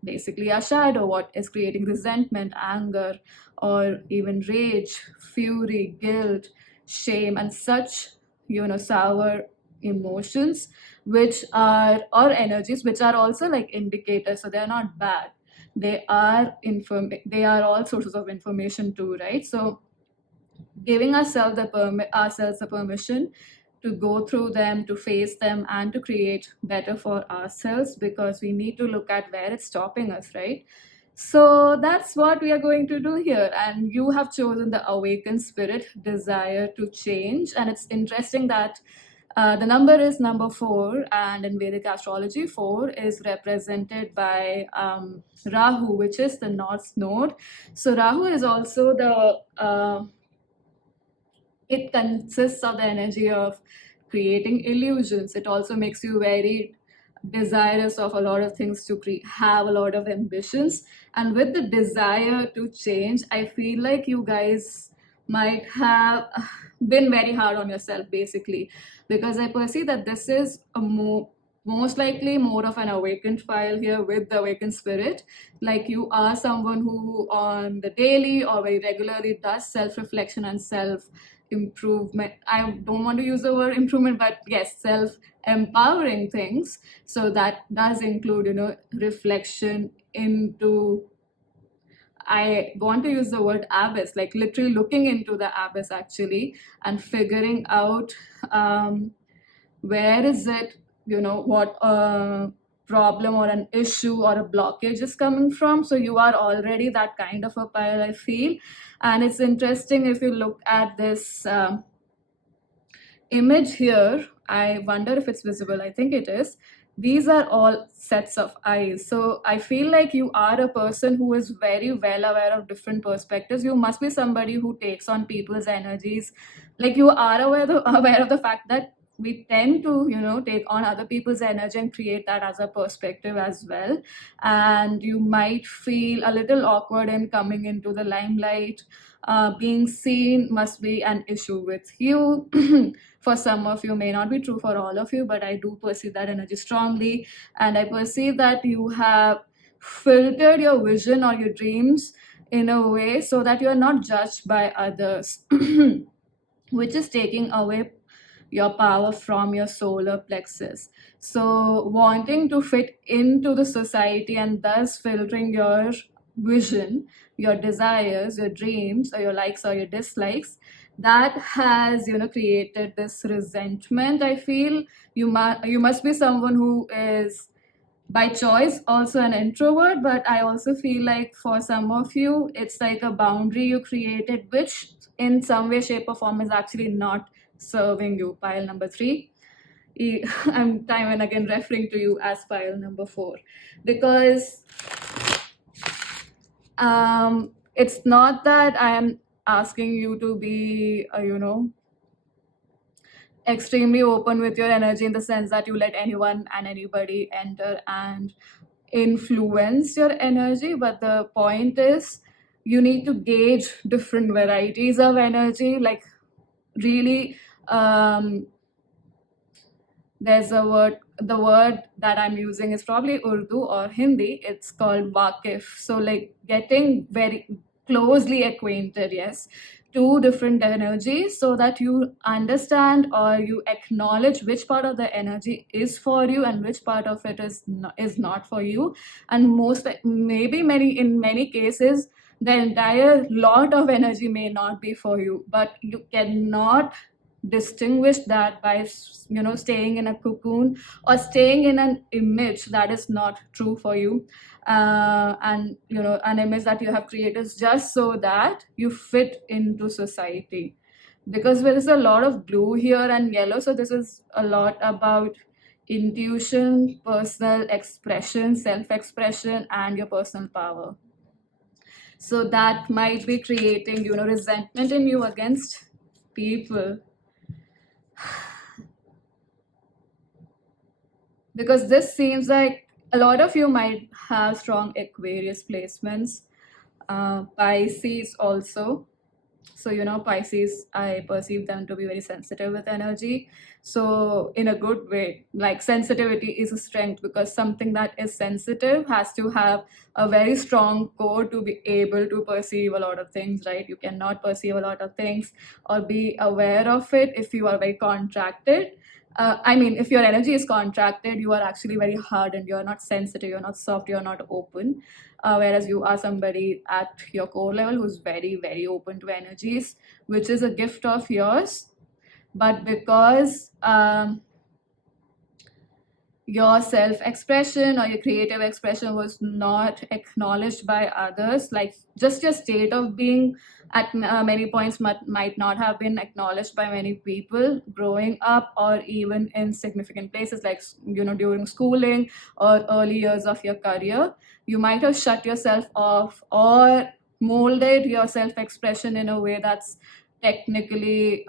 basically a shadow, what is creating resentment, anger, or even rage, fury, guilt, shame, and such, sour emotions, which are, or energies, which are also like indicators. So they're not bad. They are all sources of information too, right? So giving ourselves the permission to go through them, to face them, and to create better for ourselves, because we need to look at where it's stopping us, right? So that's what we are going to do here. And you have chosen the awakened spirit, desire to change. And it's interesting that the number is number 4, and in Vedic astrology, 4 is represented by Rahu, which is the North Node. So Rahu is also it consists of the energy of creating illusions. It also makes you very desirous of a lot of things, to have a lot of ambitions. And with the desire to change, I feel like you guys might have been very hard on yourself, basically, because I perceive that this is a most likely more of an awakened file here with the awakened spirit. Like you are someone who on the daily or very regularly does self-reflection and self-improvement. I don't want to use the word improvement, but yes, self-empowering things. So that does include, reflection into, I want to use the word abyss, like literally looking into the abyss actually, and figuring out where is it, what problem or an issue or a blockage is coming from. So you are already that kind of a pile, I feel. And it's interesting, if you look at this image here, I wonder if it's visible. I think it is. These are all sets of eyes. So I feel like you are a person who is very well aware of different perspectives. You must be somebody who takes on people's energies. Like you are aware of the fact that we tend to, take on other people's energy and create that as a perspective as well. And you might feel a little awkward in coming into the limelight. Being seen must be an issue with you. For some of you, may not be true for all of you, but I do perceive that energy strongly. And I perceive that you have filtered your vision or your dreams in a way so that you are not judged by others, which is taking away your power from your solar plexus. So wanting to fit into the society and thus filtering your vision, your desires, your dreams, or your likes or your dislikes, that has, created this resentment. I feel you must be someone who is by choice also an introvert, but I also feel like for some of you it's like a boundary you created, which in some way, shape, or form is actually not serving you. Pile number 3. I'm time and again referring to you as pile number 4, because it's not that I am asking you to be extremely open with your energy, in the sense that you let anyone and anybody enter and influence your energy. But the point is, you need to gauge different varieties of energy, like really. There's a word, the word that I'm using is probably Urdu or Hindi. It's called Waqif. So, like, getting very closely acquainted, yes, to different energies, so that you understand or you acknowledge which part of the energy is for you and which part of it is not for you. And maybe in many cases, the entire lot of energy may not be for you, but you cannot distinguish that by staying in a cocoon or staying in an image that is not true for you, and an image that you have created just so that you fit into society, because there is a lot of blue here and yellow. So this is a lot about intuition, personal expression, self-expression, and your personal power. So that might be creating resentment in you against people, because this seems like a lot of you might have strong Aquarius placements, Pisces also. So, Pisces, I perceive them to be very sensitive with energy. So, in a good way, like sensitivity is a strength, because something that is sensitive has to have a very strong core to be able to perceive a lot of things, right? You cannot perceive a lot of things or be aware of it if you are very contracted. I mean, if your energy is contracted, you are actually very hard and you're not sensitive, you're not soft, you're not open. Whereas you are somebody at your core level who's very, very open to energies, which is a gift of yours. But because your self-expression or your creative expression was not acknowledged by others, like just your state of being at many points might not have been acknowledged by many people growing up, or even in significant places like during schooling or early years of your career, you might have shut yourself off or molded your self-expression in a way that's technically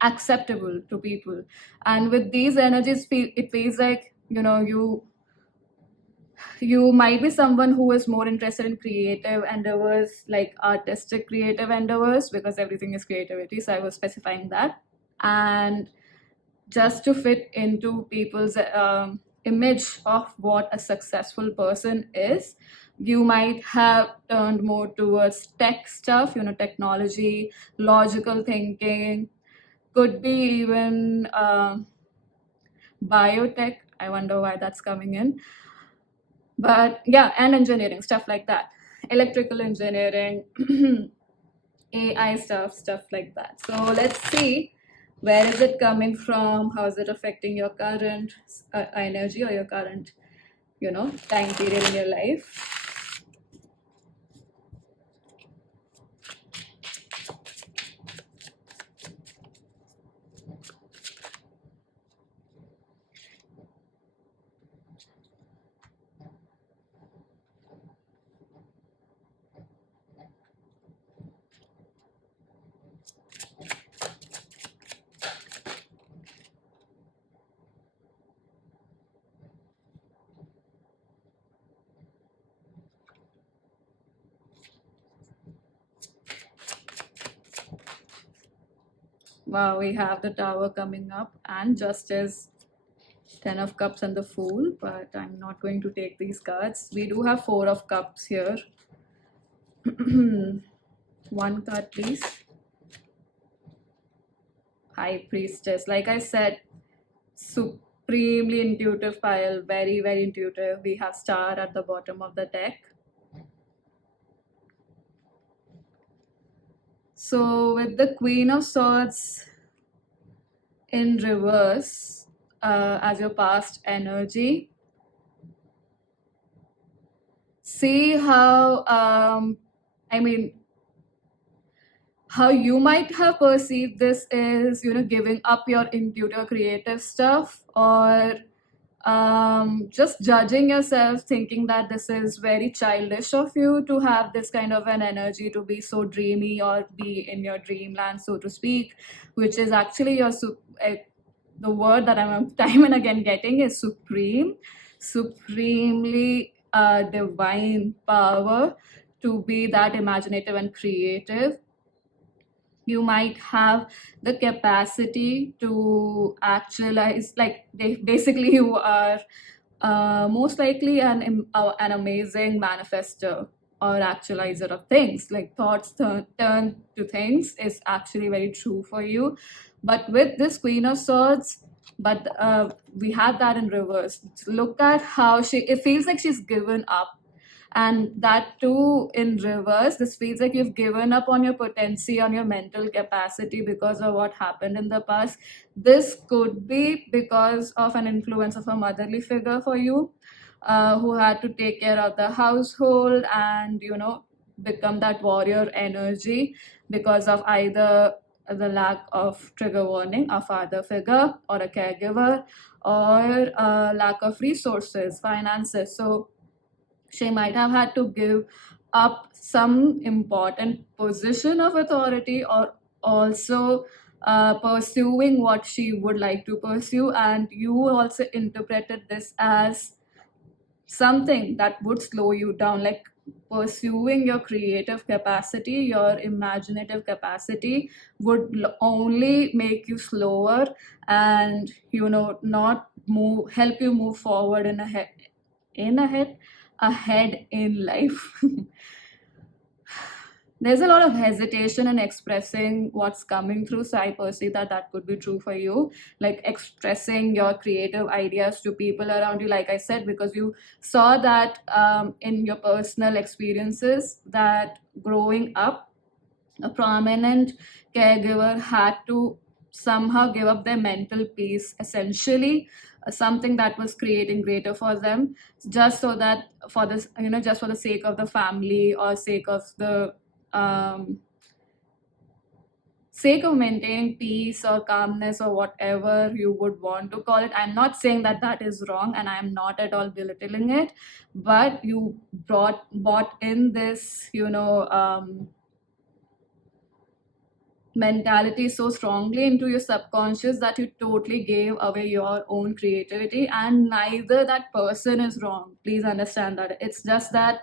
acceptable to people. And with these energies, it feels like you might be someone who is more interested in creative endeavors, like artistic creative endeavors, because everything is creativity, so I was specifying that. And just to fit into people's image of what a successful person is, you might have turned more towards tech stuff, technology, logical thinking, could be even biotech. I wonder why that's coming in. But yeah, and engineering, stuff like that. Electrical engineering, AI stuff like that. So let's see, where is it coming from? How is it affecting your current energy or your current, time period in your life? Wow, we have the Tower coming up and Justice, 10 of Cups and the Fool, but I'm not going to take these cards. We do have 4 of Cups here. One card, please. High Priestess. Like I said, supremely intuitive pile, very, very intuitive. We have Star at the bottom of the deck. So with the Queen of Swords in reverse as your past energy, see how I mean how you might have perceived this is, you know, giving up your intuitive creative stuff, or just judging yourself, thinking that this is very childish of you to have this kind of an energy, to be so dreamy or be in your dreamland, so to speak, which is actually your the word that I'm time and again getting is supreme, supremely divine power to be that imaginative and creative. You might have the capacity to actualize, like basically you are most likely an amazing manifester or actualizer of things, like thoughts turn to things is actually very true for you. But with this Queen of Swords, but we have that in reverse. Look at how it feels like she's given up, and that too in reverse. This feels like you've given up on your potency, on your mental capacity, because of what happened in the past. This could be because of an influence of a motherly figure for you, who had to take care of the household and, you know, become that warrior energy because of either the lack of trigger warning, a father figure or a caregiver, or lack of resources, finances. So she might have had to give up some important position of authority, or also pursuing what she would like to pursue. And you also interpreted this as something that would slow you down, like pursuing your creative capacity, your imaginative capacity would only make you slower and, you know, not help you move forward ahead in life. There's a lot of hesitation in expressing what's coming through, so I perceive that that could be true for you, like expressing your creative ideas to people around you, like I said, because you saw that in your personal experiences, that growing up, a prominent caregiver had to somehow give up their mental peace, essentially, something that was creating greater for them, just so that for this, you know, just for the sake of the family, or um, sake of maintaining peace or calmness or whatever you would want to call it. I'm not saying that that is wrong, and I'm not at all belittling it, but you bought in this, you know, mentality so strongly into your subconscious that you totally gave away your own creativity. And neither that person is wrong, please understand that. It's just that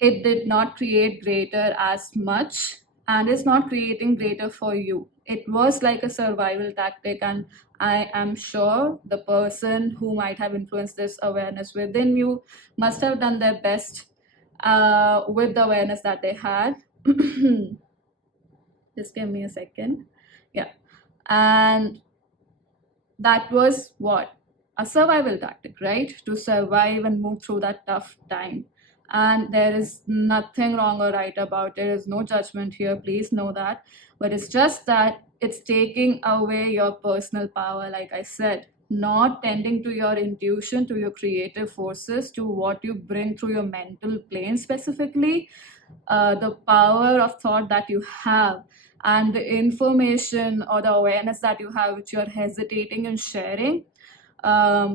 it did not create greater as much, and it's not creating greater for you. It was like a survival tactic, and I am sure the person who might have influenced this awareness within you must have done their best with the awareness that they had. Just give me a second. Yeah. And that was what? A survival tactic, right? To survive and move through that tough time. And there is nothing wrong or right about it. There is no judgment here, please know that. But it's just that it's taking away your personal power, like I said, not tending to your intuition, to your creative forces, to what you bring through your mental plane specifically, the power of thought that you have, and the information or the awareness that you have, which you're hesitating in sharing,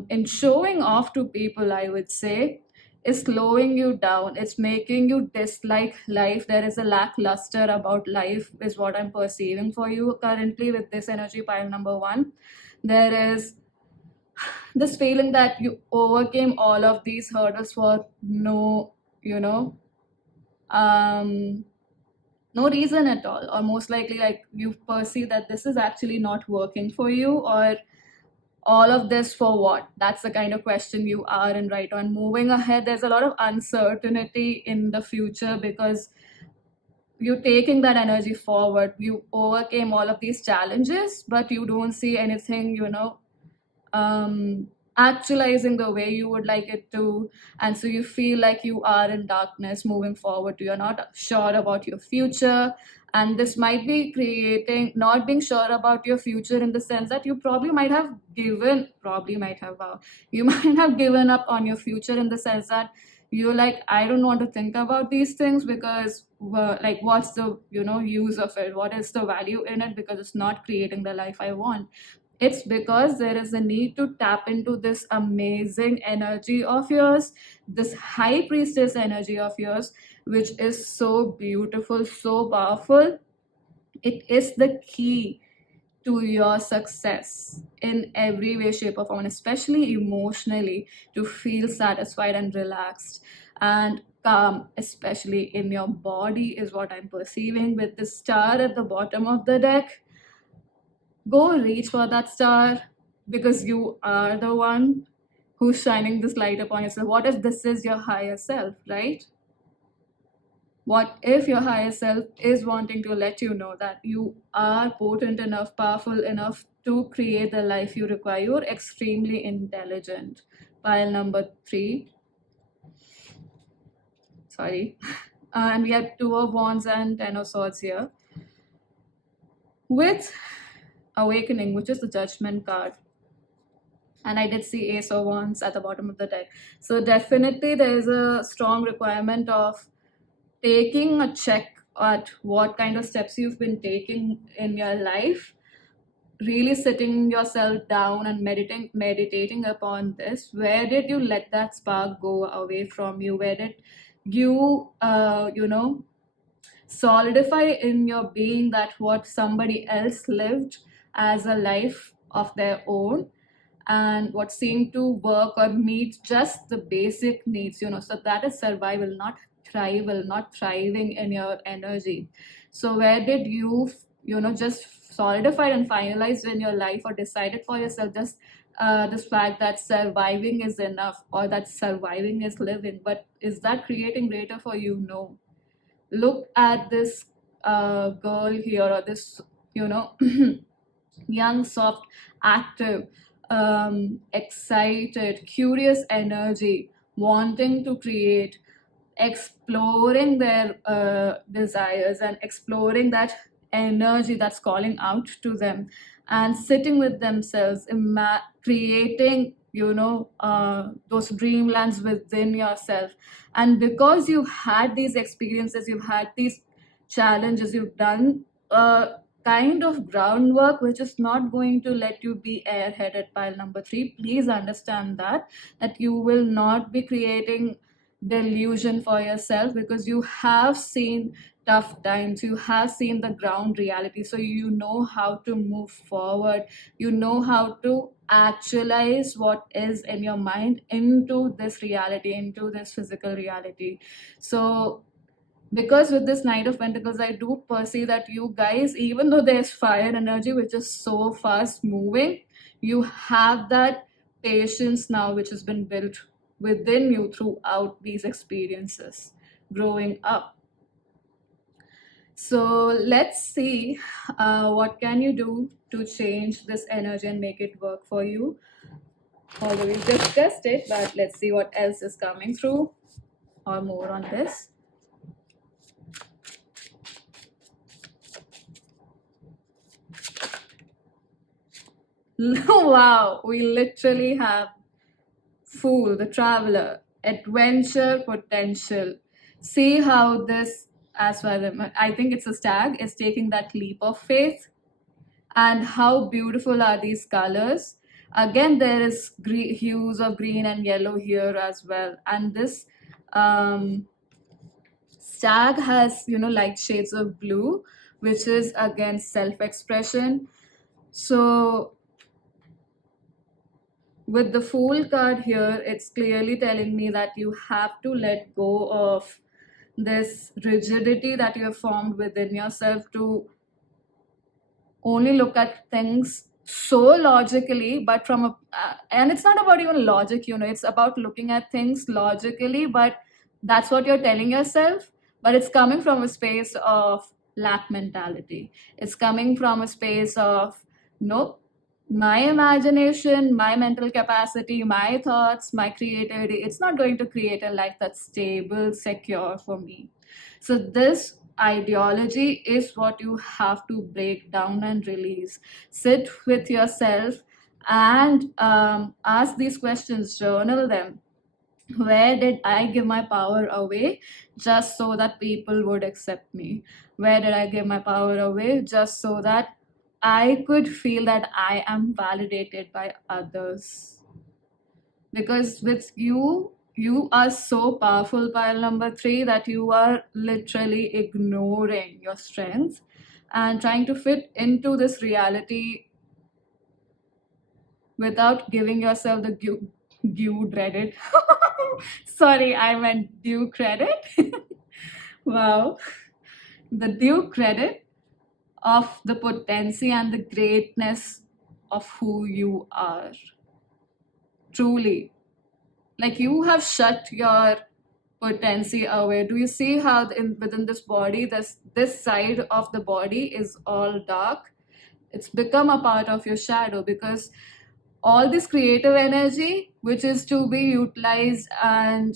in showing off to people, I would say, is slowing you down. It's making you dislike life. There is a lackluster about life, is what I'm perceiving for you currently with this energy pile number one. There is this feeling that you overcame all of these hurdles for no, you know, um no reason at all, or most likely like you perceive that this is actually not working for you, or all of this for what? That's the kind of question you are in right on. Moving ahead, there's a lot of uncertainty in the future, because you're taking that energy forward. You overcame all of these challenges, but you don't see anything, you know, um actualizing the way you would like it to, and so you feel like you are in darkness moving forward, you're not sure about your future. And this might be creating not being sure about your future in the sense that you probably might have given probably might have you might have given up on your future, in the sense that you're like, I don't want to think about these things because like what's the use of it, what is the value in it, because it's not creating the life I want. It's because there is a need to tap into this amazing energy of yours, this high priestess energy of yours, which is so beautiful, so powerful. It is the key to your success in every way, shape, or form, and especially emotionally, to feel satisfied and relaxed and calm, especially in your body, is what I'm perceiving with the star at the bottom of the deck. Go reach for that star, because you are the one who's shining this light upon yourself. What if this is your higher self, right? What if your higher self is wanting to let you know that you are potent enough, powerful enough to create the life you require? You're extremely intelligent. Pile number 3. Sorry. And we have 2 of Wands and 10 of Swords here. With Awakening, which is the Judgment card. And I did see Ace of Wands at the bottom of the deck. So definitely there is a strong requirement of taking a check at what kind of steps you've been taking in your life, really sitting yourself down and meditating upon this. Where did you let that spark go away from you? Where did you solidify in your being that what somebody else lived as a life of their own, and what seemed to work or meet just the basic needs, so that is survival, not thrival, not thriving in your energy. So where did you just solidified and finalized in your life, or decided for yourself just this fact that surviving is enough, or that surviving is living? But is that creating greater for you? No. Look at this girl here, or this young, soft, active, excited, curious energy, wanting to create, exploring their desires and exploring that energy that's calling out to them, and sitting with themselves, creating those dreamlands within yourself. And because you've had these experiences, you've had these challenges, you've done kind of groundwork which is not going to let you be airheaded. Pile number 3, please understand that you will not be creating delusion for yourself, because you have seen tough times, you have seen the ground reality, so you know how to move forward, you know how to actualize what is in your mind into this reality, into this physical reality. So because with this Knight of Pentacles, I do perceive that you guys, even though there's fire energy which is so fast moving, you have that patience now which has been built within you throughout these experiences growing up. So let's see what can you do to change this energy and make it work for you. Although we've discussed it, but let's see what else is coming through or more on this. Wow, we literally have Fool, the Traveler, adventure potential. See how this, as far as I think it's a stag, is taking that leap of faith. And how beautiful are these colors. Again, there is hues of green and yellow here as well. And this stag has, light shades of blue, which is again self-expression. So with the Fool card here, it's clearly telling me that you have to let go of this rigidity that you have formed within yourself to only look at things so logically, but from a and it's not about even logic, it's about looking at things logically, but that's what you're telling yourself, but it's coming from a space of lack mentality. It's coming from a space of, nope, my imagination, my mental capacity, my thoughts, my creativity, it's not going to create a life that's stable, secure for me. So, this ideology is what you have to break down and release. Sit with yourself and ask these questions, journal them. Where did I give my power away just so that people would accept me? Where did I give my power away just so that I could feel that I am validated by others? Because with you, you are so powerful, pile number three, that you are literally ignoring your strengths and trying to fit into this reality without giving yourself the due credit. Sorry, I meant due credit. Wow. The due credit of the potency and the greatness of who you are. Truly. Like you have shut your potency away. Do you see how within this body, this side of the body is all dark? It's become a part of your shadow because all this creative energy, which is to be utilized and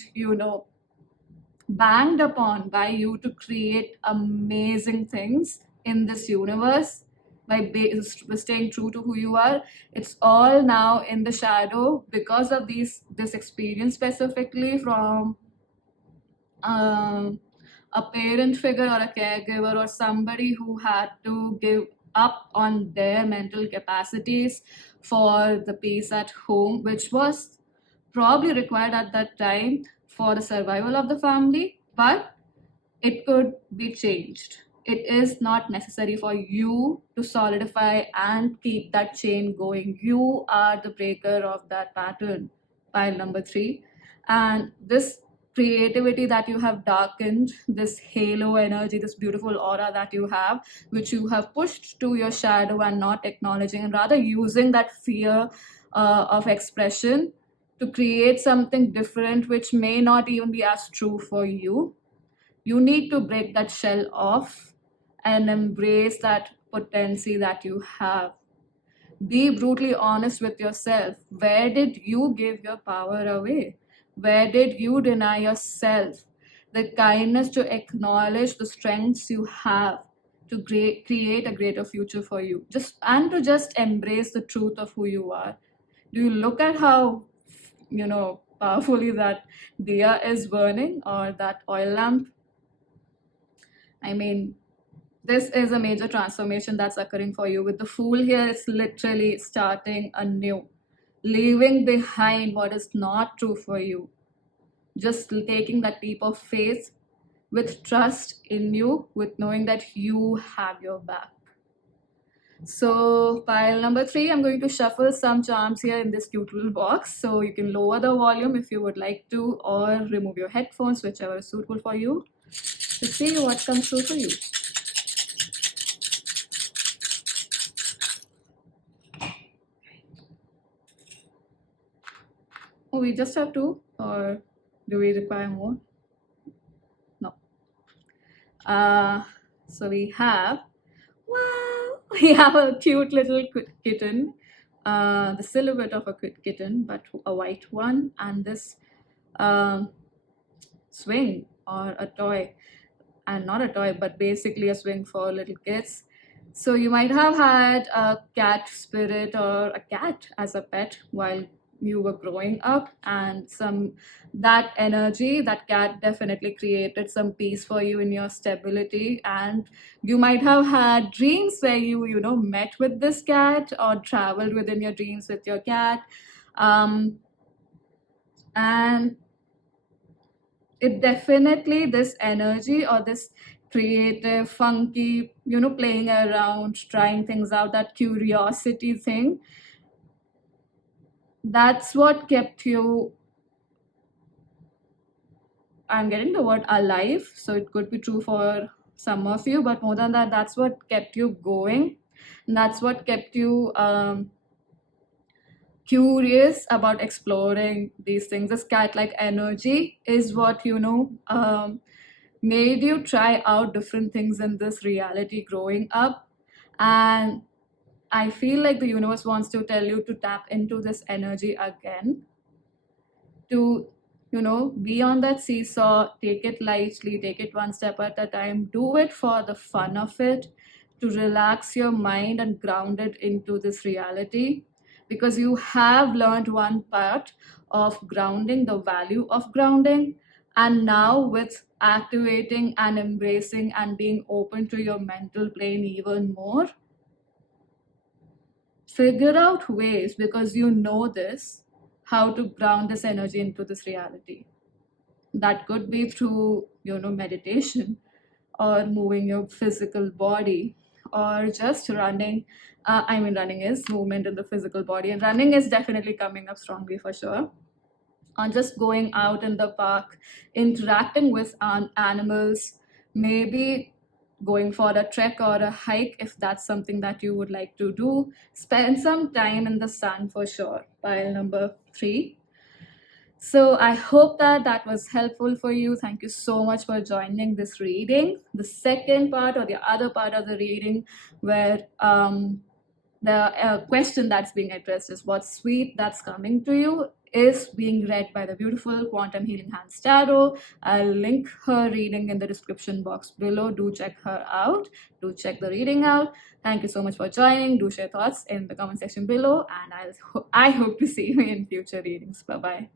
banged upon by you to create amazing things in this universe by staying true to who you are, it's all now in the shadow because of this experience, specifically from um, a parent figure or a caregiver or somebody who had to give up on their mental capacities for the peace at home, which was probably required at that time for the survival of the family, but it could be changed. It is not necessary for you to solidify and keep that chain going. You are the breaker of that pattern, pile number three. And this creativity that you have darkened, this halo energy, this beautiful aura that you have, which you have pushed to your shadow and not acknowledging, and rather using that fear of expression to create something different, which may not even be as true for you. You need to break that shell off and embrace that potency that you have. Be brutally honest with yourself. Where did you give your power away? Where did you deny yourself the kindness to acknowledge the strengths you have to create a greater future for you? Just embrace the truth of who you are. Do you look at how powerfully that diya is burning, or that oil lamp? I mean, this is a major transformation that's occurring for you. With the Fool here, it's literally starting anew, leaving behind what is not true for you, just taking that leap of faith with trust in you, with knowing that you have your back. So, pile number three, I'm going to shuffle some charms here in this cute little box. So, you can lower the volume if you would like to, or remove your headphones, whichever is suitable for you, to see what comes through for you. Oh, we just have two, or do we require more? No. So we have, wow, we have a cute little kitten, the silhouette of a kitten, but a white one, and this swing or a toy, and not a toy, but basically a swing for little kids. So you might have had a cat spirit or a cat as a pet while you were growing up, and that energy, that cat definitely created some peace for you in your stability. And you might have had dreams where you met with this cat or traveled within your dreams with your cat. And it definitely, this energy or this creative, funky, playing around, trying things out, that curiosity thing, that's what kept you, I'm getting the word alive, so it could be true for some of you, but more than that, that's what kept you going. And that's what kept you curious about exploring these things. This cat-like energy is what made you try out different things in this reality growing up. And I feel like the universe wants to tell you to tap into this energy again, to be on that seesaw, take it lightly, take it one step at a time, do it for the fun of it, to relax your mind and ground it into this reality, because you have learned one part of grounding, the value of grounding. And now with activating and embracing and being open to your mental plane even more, figure out ways, because you know this, how to ground this energy into this reality. That could be through meditation, or moving your physical body, or just running. I mean, running is movement in the physical body, and running is definitely coming up strongly for sure. On just going out in the park, interacting with animals, maybe going for a trek or a hike if that's something that you would like to do. Spend some time in the sun for sure. Pile number 3. So I hope that that was helpful for you. Thank you so much for joining this reading. The second part, or the other part of the reading, where the question that's being addressed is what sweet that's coming to you, is being read by the beautiful Quantum Healing Hands Tarot. I'll link her reading in the description box below. Do check her out. Do check the reading out. Thank you so much for joining. Do share thoughts in the comment section below, and I hope to see you in future readings. Bye bye.